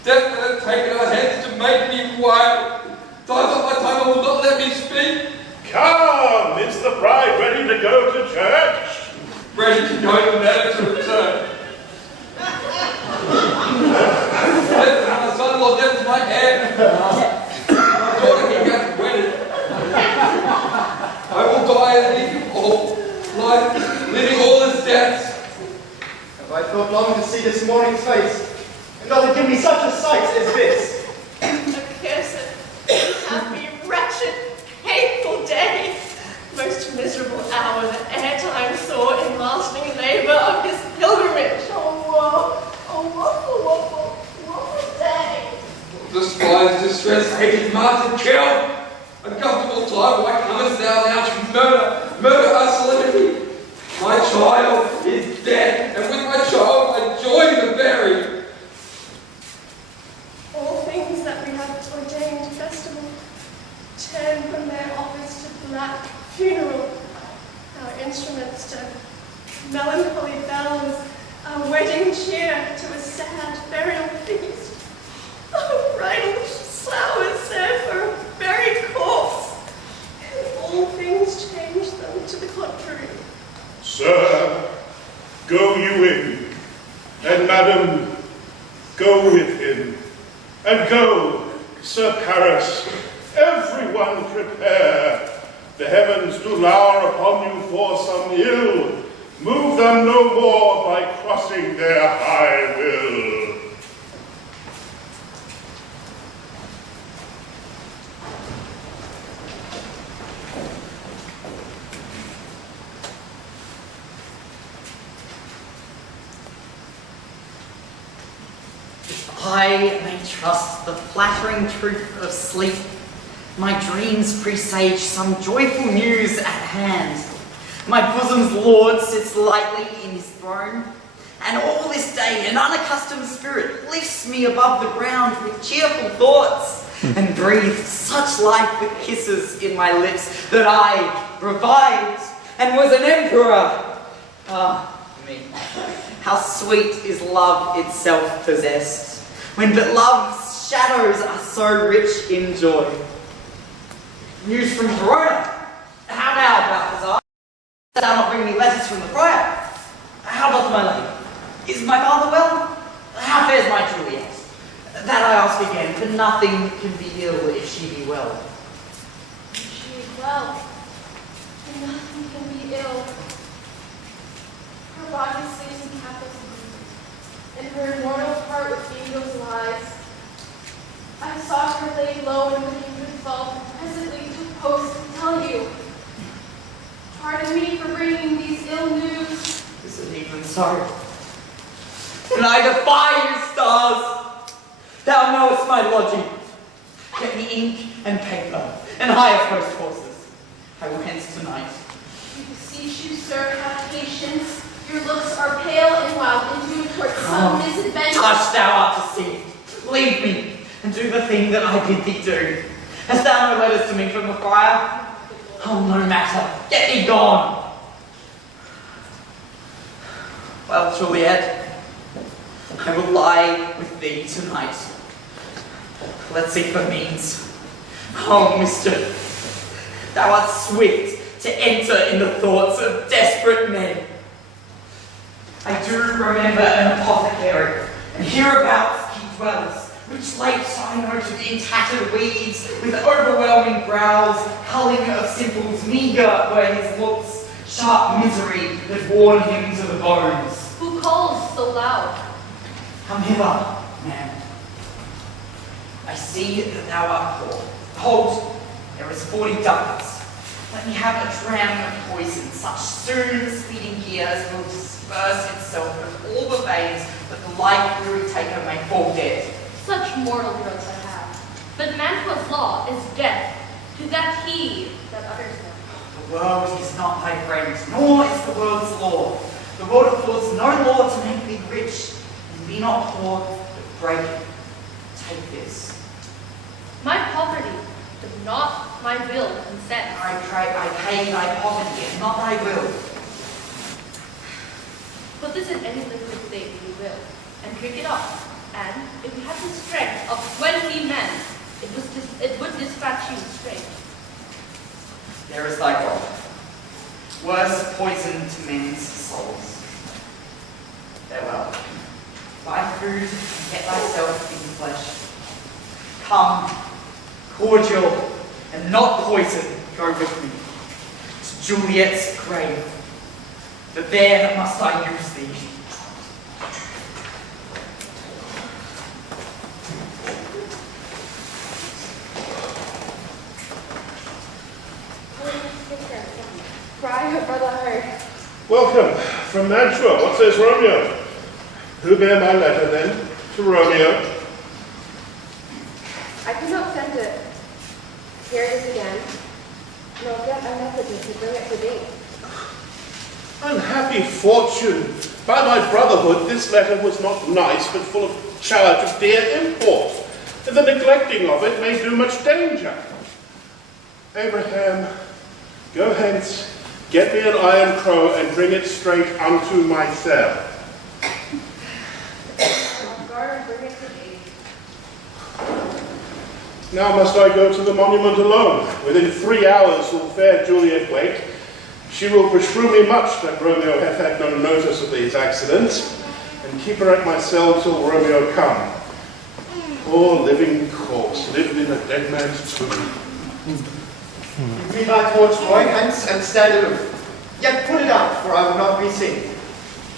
Death hath taken her hands to make me wild. Ties up my tongue and will not let me speak. Come, is the bride ready to go to church? Ready to go and never to return. Death, my son-in-law, death is my heir. My daughter he hath wedded. I will die and leave you all, living all his deaths. Have I thought long to see this morning's face, and does it give me such a sight as this? Accursed, happy, wretched, hateful day, most miserable hour that e'er time saw in lasting labour of his pilgrimage. Oh woe, woeful day. Despise, distress, hated, martyred, killed. Uncomfortable time, why comest thou now to murder our solemnity? My child is dead, and with my child I join the buried. All things that we have ordained festival turn from their office to black funeral, our instruments to melancholy bells, our wedding cheer to a sad burial feast. Our bridal flowers serve for a buried corpse, and all things change them to the contrary. Sir, go you in, and madam, go with him. And go, Sir Paris, everyone prepare. The heavens do lower upon you for some ill. Move them no more by crossing their high will. I may trust the flattering truth of sleep. My dreams presage some joyful news at hand. My bosom's Lord sits lightly in his throne, and all this day an unaccustomed spirit lifts me above the ground with cheerful thoughts, and breathes such life with kisses in my lips that I revived and was an emperor. Ah, me. How sweet is love itself possessed, when but love's shadows are so rich in joy. News from Verona. How now, Balthazar? Dost thou not bring me letters from the friar? How doth my lady? Is my father well? How fares my Juliet? That I ask again, for nothing can be ill if she be well. She is well, and nothing can be ill. Her body sleeps in captivity, and her immortal heart with angels lies. I saw her laid low in the kingdom vault, and presently took post to tell you. Pardon me for bringing these ill news. Is it even so? And I defy you, stars! Thou knowest my lodging. Get me ink and paper, and hire post horses. I will hence tonight. We beseech you, sir, have patience. Your looks are pale and wild, and due towards some misadventure. Touch thou art deceived. Leave me, and do the thing that I bid thee do. Hast thou no letters to me from the friar? Oh, no matter. Get thee gone. Well, Juliet, I will lie with thee tonight. Let's see for means. Oh, mischief, thou art swift to enter in the thoughts of desperate men. I do remember an apothecary, and hereabouts he dwells, which late I noted in tattered weeds, with overwhelming brows, culling of simples, meagre were his looks, sharp misery that worn him to the bones. Who calls so loud? Come hither, man. I see that thou art poor. Behold, there is 40 ducats. Let me have a dram of poison, such soon speeding here as will disperse itself with all the veins that the life weary taker may fall dead. Such mortal drugs I have. But man's law is death. To that he that utters them. The world is not thy friend, nor is the world's law. The world affords no law to make thee rich, and be not poor, but break it. Take this. My poverty does not my will consent. I pay thy poverty, and not thy will. Put this in any liquid state you will, and drink it up. And if you had the strength of 20 men, it would dispatch you straight. There is thy God. Worse poison to men's souls. Farewell. Buy food and get thyself in flesh. Come, cordial and not poison, go with me to Juliet's grave. But there must I use thee. Cry her brother heard. Welcome from Mantua. What says Romeo? Who bear my letter then to Romeo? I could not send it. Here it is again. Nor get a message to bring it to thee. Unhappy fortune! By my brotherhood, this letter was not nice, but full of charge of dear import, and the neglecting of it may do much danger. Abraham, go hence, get me an iron crow, and bring it straight unto my cell. I'll guard and bring it to thee. Now must I go to the monument alone. Within 3 hours will fair Juliet wake. She will beshrew me much that Romeo hath had no notice of these accidents, and keep her at my cell till Romeo come. Poor living corpse, lived in a dead man's tomb. Give me thy torch, Roy, hence, and stand aloof. Yet put it out, for I will not be seen.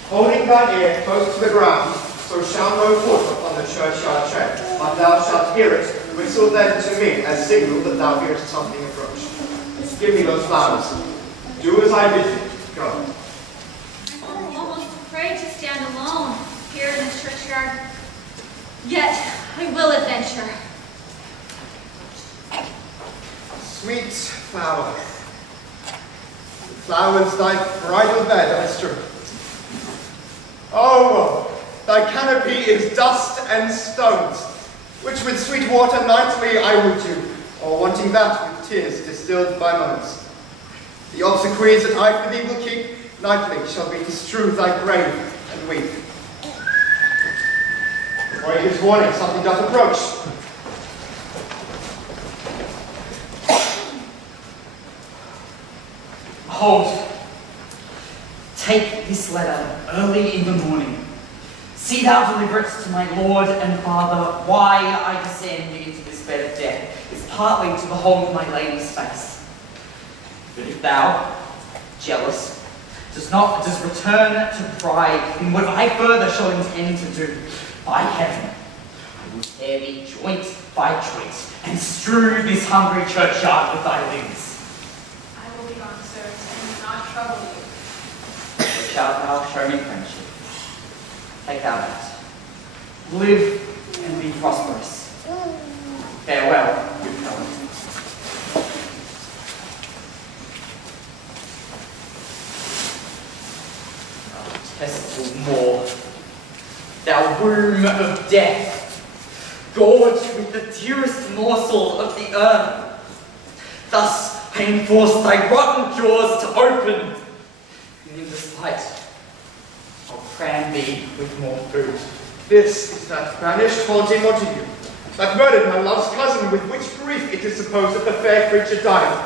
Holding thine ear close to the ground, so shall no foot upon the churchyard tread, but thou shalt hear it, whistle then to me, as signal that thou hearest something approach. Give me those flowers. Do as I bid you. Go. I'm almost afraid to stand alone here in the churchyard. Yet I will adventure. Sweet flower, flowers thy bridal bed I strew. Oh, thy canopy is dust and stones, which with sweet water nightly I would do, or wanting that with tears distilled by moans. The obsequies that I for thee will keep, nightly shall be to strew thy grave and weep. Roy gives warning, something doth approach. Behold, take this letter early in the morning. See thou deliver it to my Lord and Father, why I descend into this bed of death is partly to behold my lady's face. But if thou, jealous, does return to pride in what I further shall intend to do, by heaven, I will tear thee joint by joint, and strew this hungry churchyard with thy limbs. I will be gone, sir, and will not trouble you. So shalt thou show me friendship. Take thou that. Live and be prosperous. Farewell, good fellow. Detestable Moor, thou womb of death, gorged with the dearest morsel of the earth. Thus I enforce thy rotten jaws to open, and in despite, I'll cram thee with more food. This is that banished haunting Montague, that murdered my love's cousin, with which grief it is supposed that the fair creature died.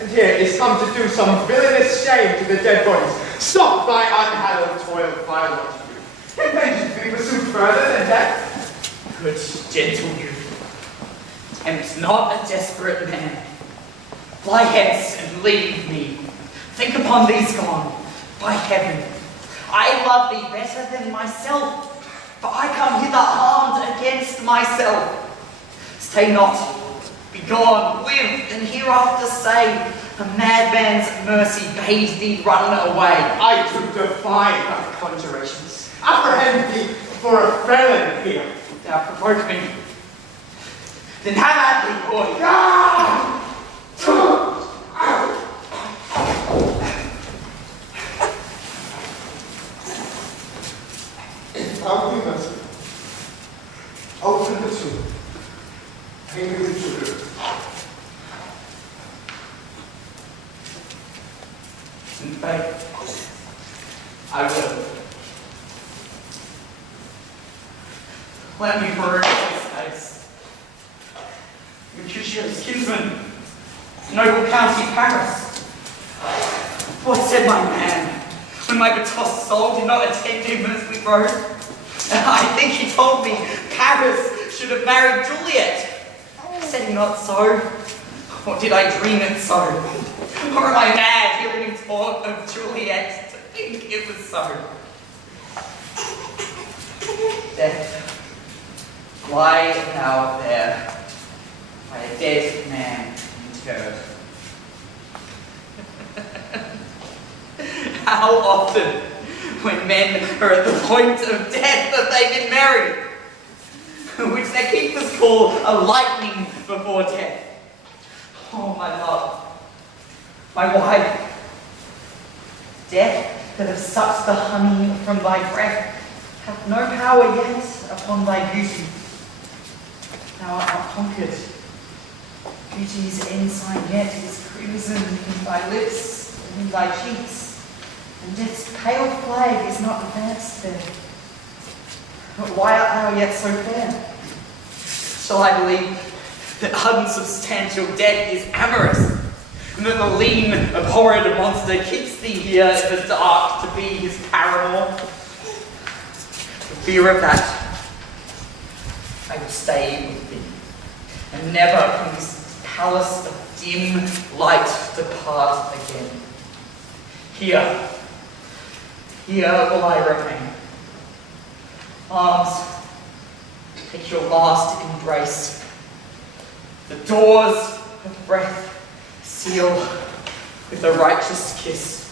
And here is come to do some villainous shame to the dead bodies. Stop thy unhallowed toil, vile Montague. It may be pursued further than death. Good, gentle youth, tempt not a desperate man. Fly hence and leave me. Think upon these gone. By heaven, I love thee better than myself, for I come hither armed against myself. Stay not, be gone, live, and hereafter say, a madman's mercy bade thee run away. I do defy thy conjurations. Apprehend thee for a felon here. Thou provoke me. Then have at thee, boy. Thou be mercy. Open the tomb. Pay me the tribute. In faith, I will. Let me burn his face. Mercutio's kinsman, noble County Paris. What said my man when my betossed soul did not attend him as we rode? I think he told me Paris should have married Juliet. Said he not so? Or did I dream it so? Or am I mad hearing him talk of Juliet to think it was so? Death, lie thou up there, by a dead man interred. How often, when men are at the point of death, have they been married? Which their keepers call a lightning before death. Oh, my love, my wife, death that have sucked the honey from thy breath hath no power yet upon thy beauty. Thou art not conquered. Beauty's ensign yet is crimson in thy lips and in thy cheeks, and death's pale flag is not advanced there. But why art thou yet so fair? Shall I believe that unsubstantial death is amorous, and that the lean, abhorred monster keeps thee here in the dark to be his paramour? For fear of that, I will stay with thee, and never from this palace of dim light depart again. Here will I remain. Arms, take your last embrace. The doors of breath seal with a righteous kiss.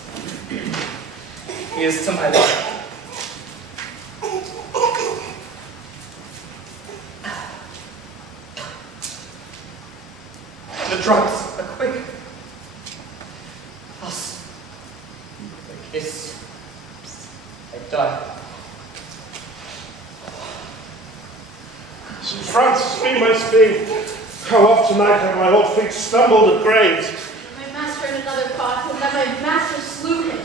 Here's to my life. The drugs are quick. Thus, with a kiss, I die. St. Francis be my speed. How oft tonight have my old feet stumbled at graves. My master in another pot, and that my master slew him.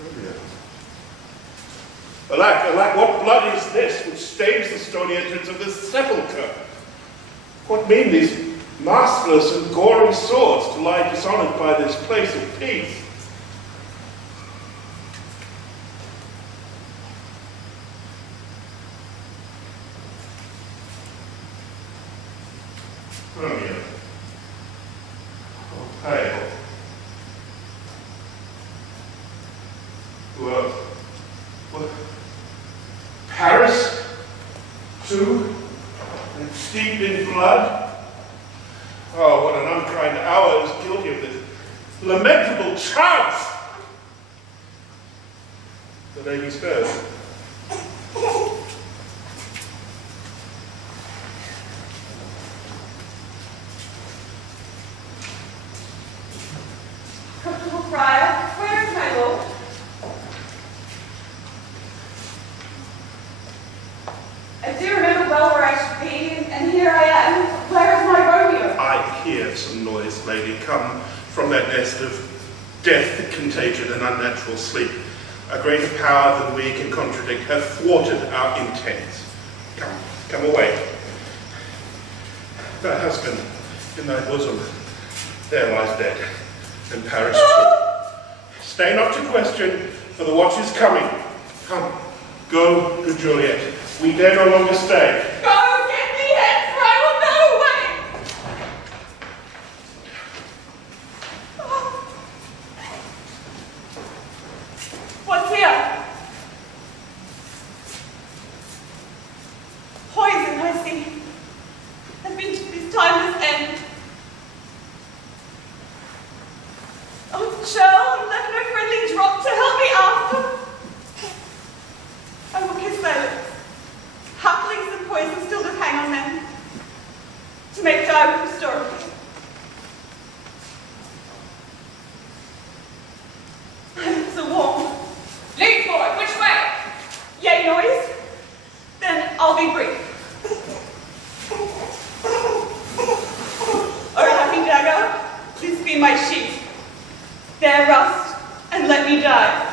Romeo. Alack, what blood is this which stains the stony entrance of this sepulchre? What mean these maskless and gory swords to lie dishonoured by this place of peace? Romeo. Oh, pale. Well, Paris, too, and steeped in blood. Oh, what an unkind hour I was guilty of this lamentable chance. The lady's heard. Comfortable friar, where is my lord? I do remember well where I should be, and here I am. Where is my Romeo? I hear some noise, lady, come from that nest of death, contagion, and unnatural sleep. A greater power than we can contradict hath thwarted our intents. Come away. Thy husband in thy bosom, there lies dead, and Paris too. Stay not to question, for the watch is coming. Come, go, good Juliet. We dare no longer stay. Go, get me hence, for I will not away! What's here? Poison, I see. Has been to this timeless end. Oh, child, left no friendly drop to help me after. I will kiss thy lips. Happily some poison still doth hang on them, to make time for story. I'm so warm. Lead for it, which way? Yea, noise? Then I'll be brief. O happy dagger, this be my sheath. There rust, and let me die.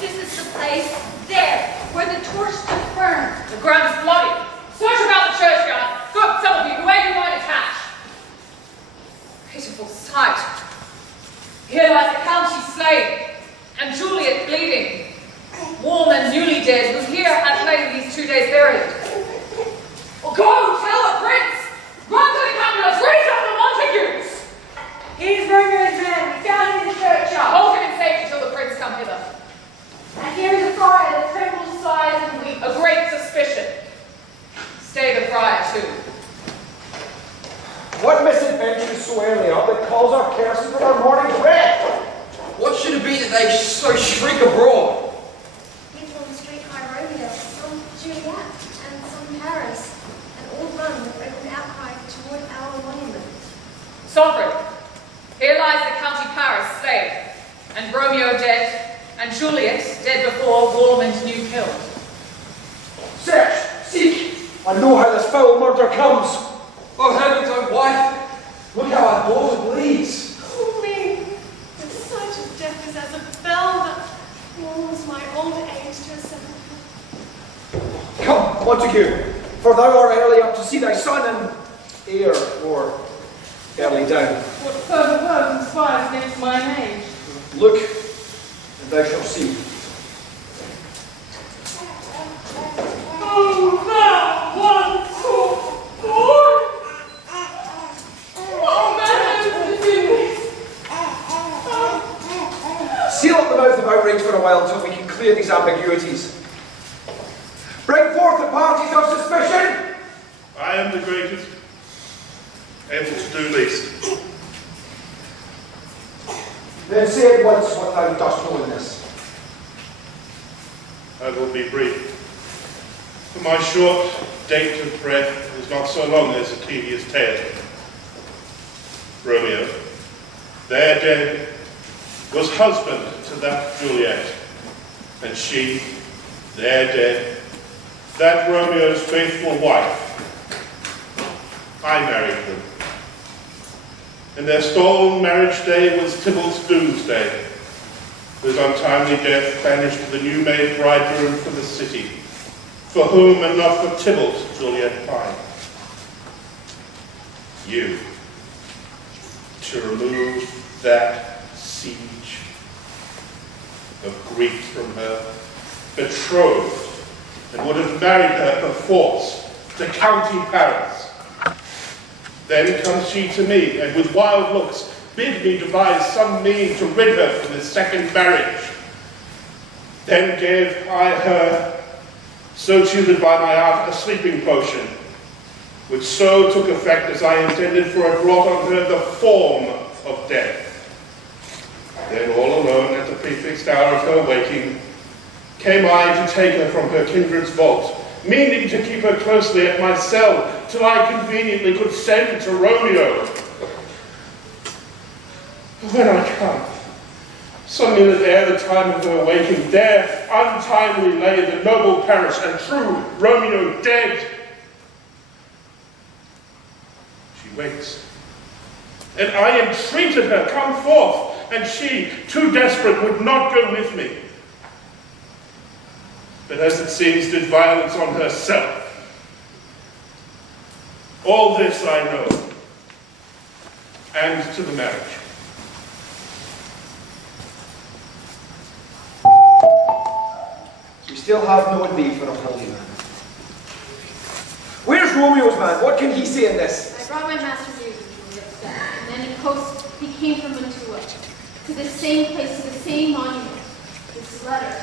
This is the place, there, where the torch stood firm. The ground is bloody. Search about the churchyard. Good, some of you, whoever you might attach. Pitiful sight. Here lies the count she slain, and Juliet bleeding. Warm and newly dead, who here hath lain these 2 days buried. Well, go, tell the prince! Run to the Capulets, raise up the Montagues! Here's Romeo's man, we found him in the churchyard. Hold him in safety till the prince come hither. And here is a friar that trembles, sighs, and weeps. A great suspicion. Stay the friar, too. What misadventure is so early up that calls our curses with our morning's bread? What should it be that they so shriek abroad? People on the street cry Romeo, some Juliet, and some Paris, and all run with open outcry toward our monument. Sovereign, here lies the county Paris slain, and Romeo dead, and Juliet dead before Warmond knew killed. Search, seek, and know how this foul murder comes. Oh heavens, oh wife, look how our daughter bleeds. Oh me, the sight of death is as a bell that warms my old age to a sepulchre. Come, Montague, for thou art early up to see thy son, and heir or early down. What further word inspires against mine age? Look, and thou shalt see. Oh, thou one so born! What manner is in this? Seal up the mouth of outrage for a while till we can clear these ambiguities. Bring forth the parties of suspicion! I am the greatest, able to do least. Then say at once what thou dost know in this. I will be brief. For my short date of breath is not so long as a tedious tale. Romeo, there dead, was husband to that Juliet, and she, there dead, that Romeo's faithful wife. I married them, and their stolen marriage day was Tybalt's doomsday, whose untimely death banished the new-made bridegroom from the city, for whom and not for Tybalt Juliet pined. You, to remove that siege. of grief from her betrothed, and would have married her perforce to County Paris. Then comes she to me, and with wild looks bid me devise some mean to rid her from this second marriage. Then gave I her, so tutored by my art, a sleeping potion, which so took effect as I intended, for it brought on her the form of death. Then all alone at the prefixed hour of her waking, came I to take her from her kindred's vault, meaning to keep her closely at my cell, till I conveniently could send to Romeo. But when I come, some minute ere the time of her waking, there untimely lay the noble Paris and true Romeo dead. She wakes, and I entreated her, come forth, and she, too desperate, would not go with me. But as it seems, did violence on herself. All this I know, and to the marriage. We still have no need for a holy man. Where's Romeo's man? What can he say in this? I brought my master's news, Juliet said, and then he came from Mantua, to the same place, to the same monument. This letter,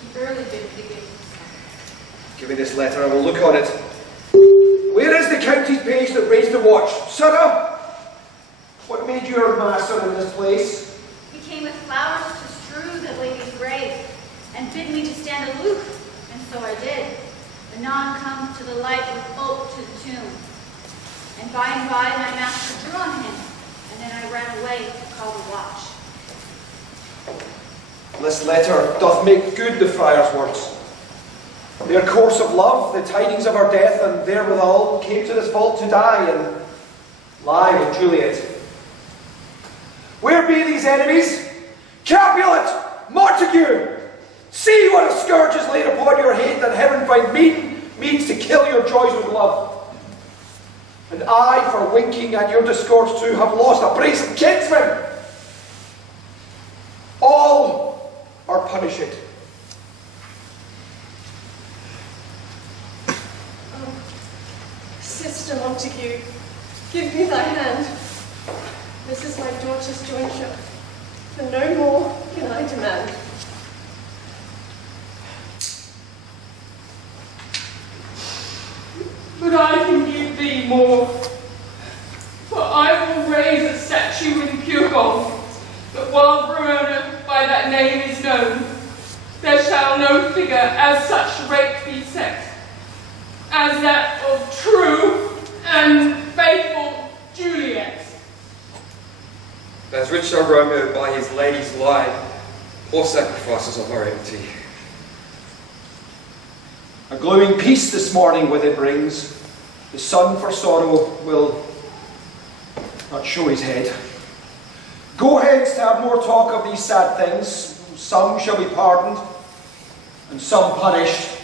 he early bid to give his son. Give me this letter, I will look on it. Where is the county's page that raised the watch? Sirrah, what made you our master in this place? He came with flowers to strew the lady's grave, and bid me to stand aloof, and so I did. Anon come to the light with hope to the tomb. And by my master drew on him, and then I ran away to call the watch. This letter doth make good the friar's words. Their course of love, the tidings of our death, and therewithal came to this vault to die and lie with Juliet. Where be these enemies? Capulet! Montague! See what a scourge is laid upon your head, that heaven find means to kill your joys with love. And I, for winking at your discords too, have lost a brazen kinsman. All are punished. Sister Montague, give me thy hand. This is my daughter's jointure, for no more can I demand. But I can give thee more, for I will raise a statue in pure gold, that while Verona by that name is known, there shall no figure as such rate be set, as that of true and faithful Juliet. As rich shall Romeo by his lady's lie, poor sacrifices of our empty. A glowing peace this morning with it brings. The sun for sorrow will not show his head. Go hence to have more talk of these sad things. Some shall be pardoned, and some punished.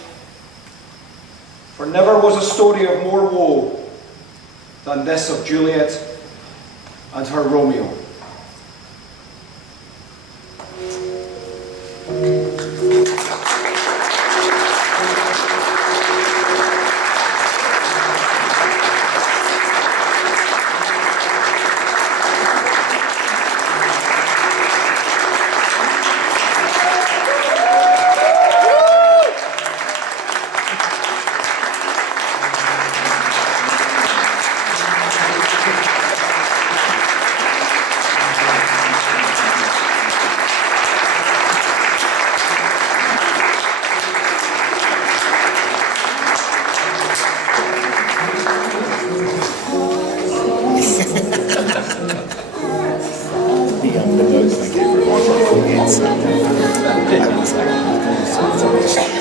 For never was a story of more woe than this of Juliet and her Romeo. The most my favorite one. It's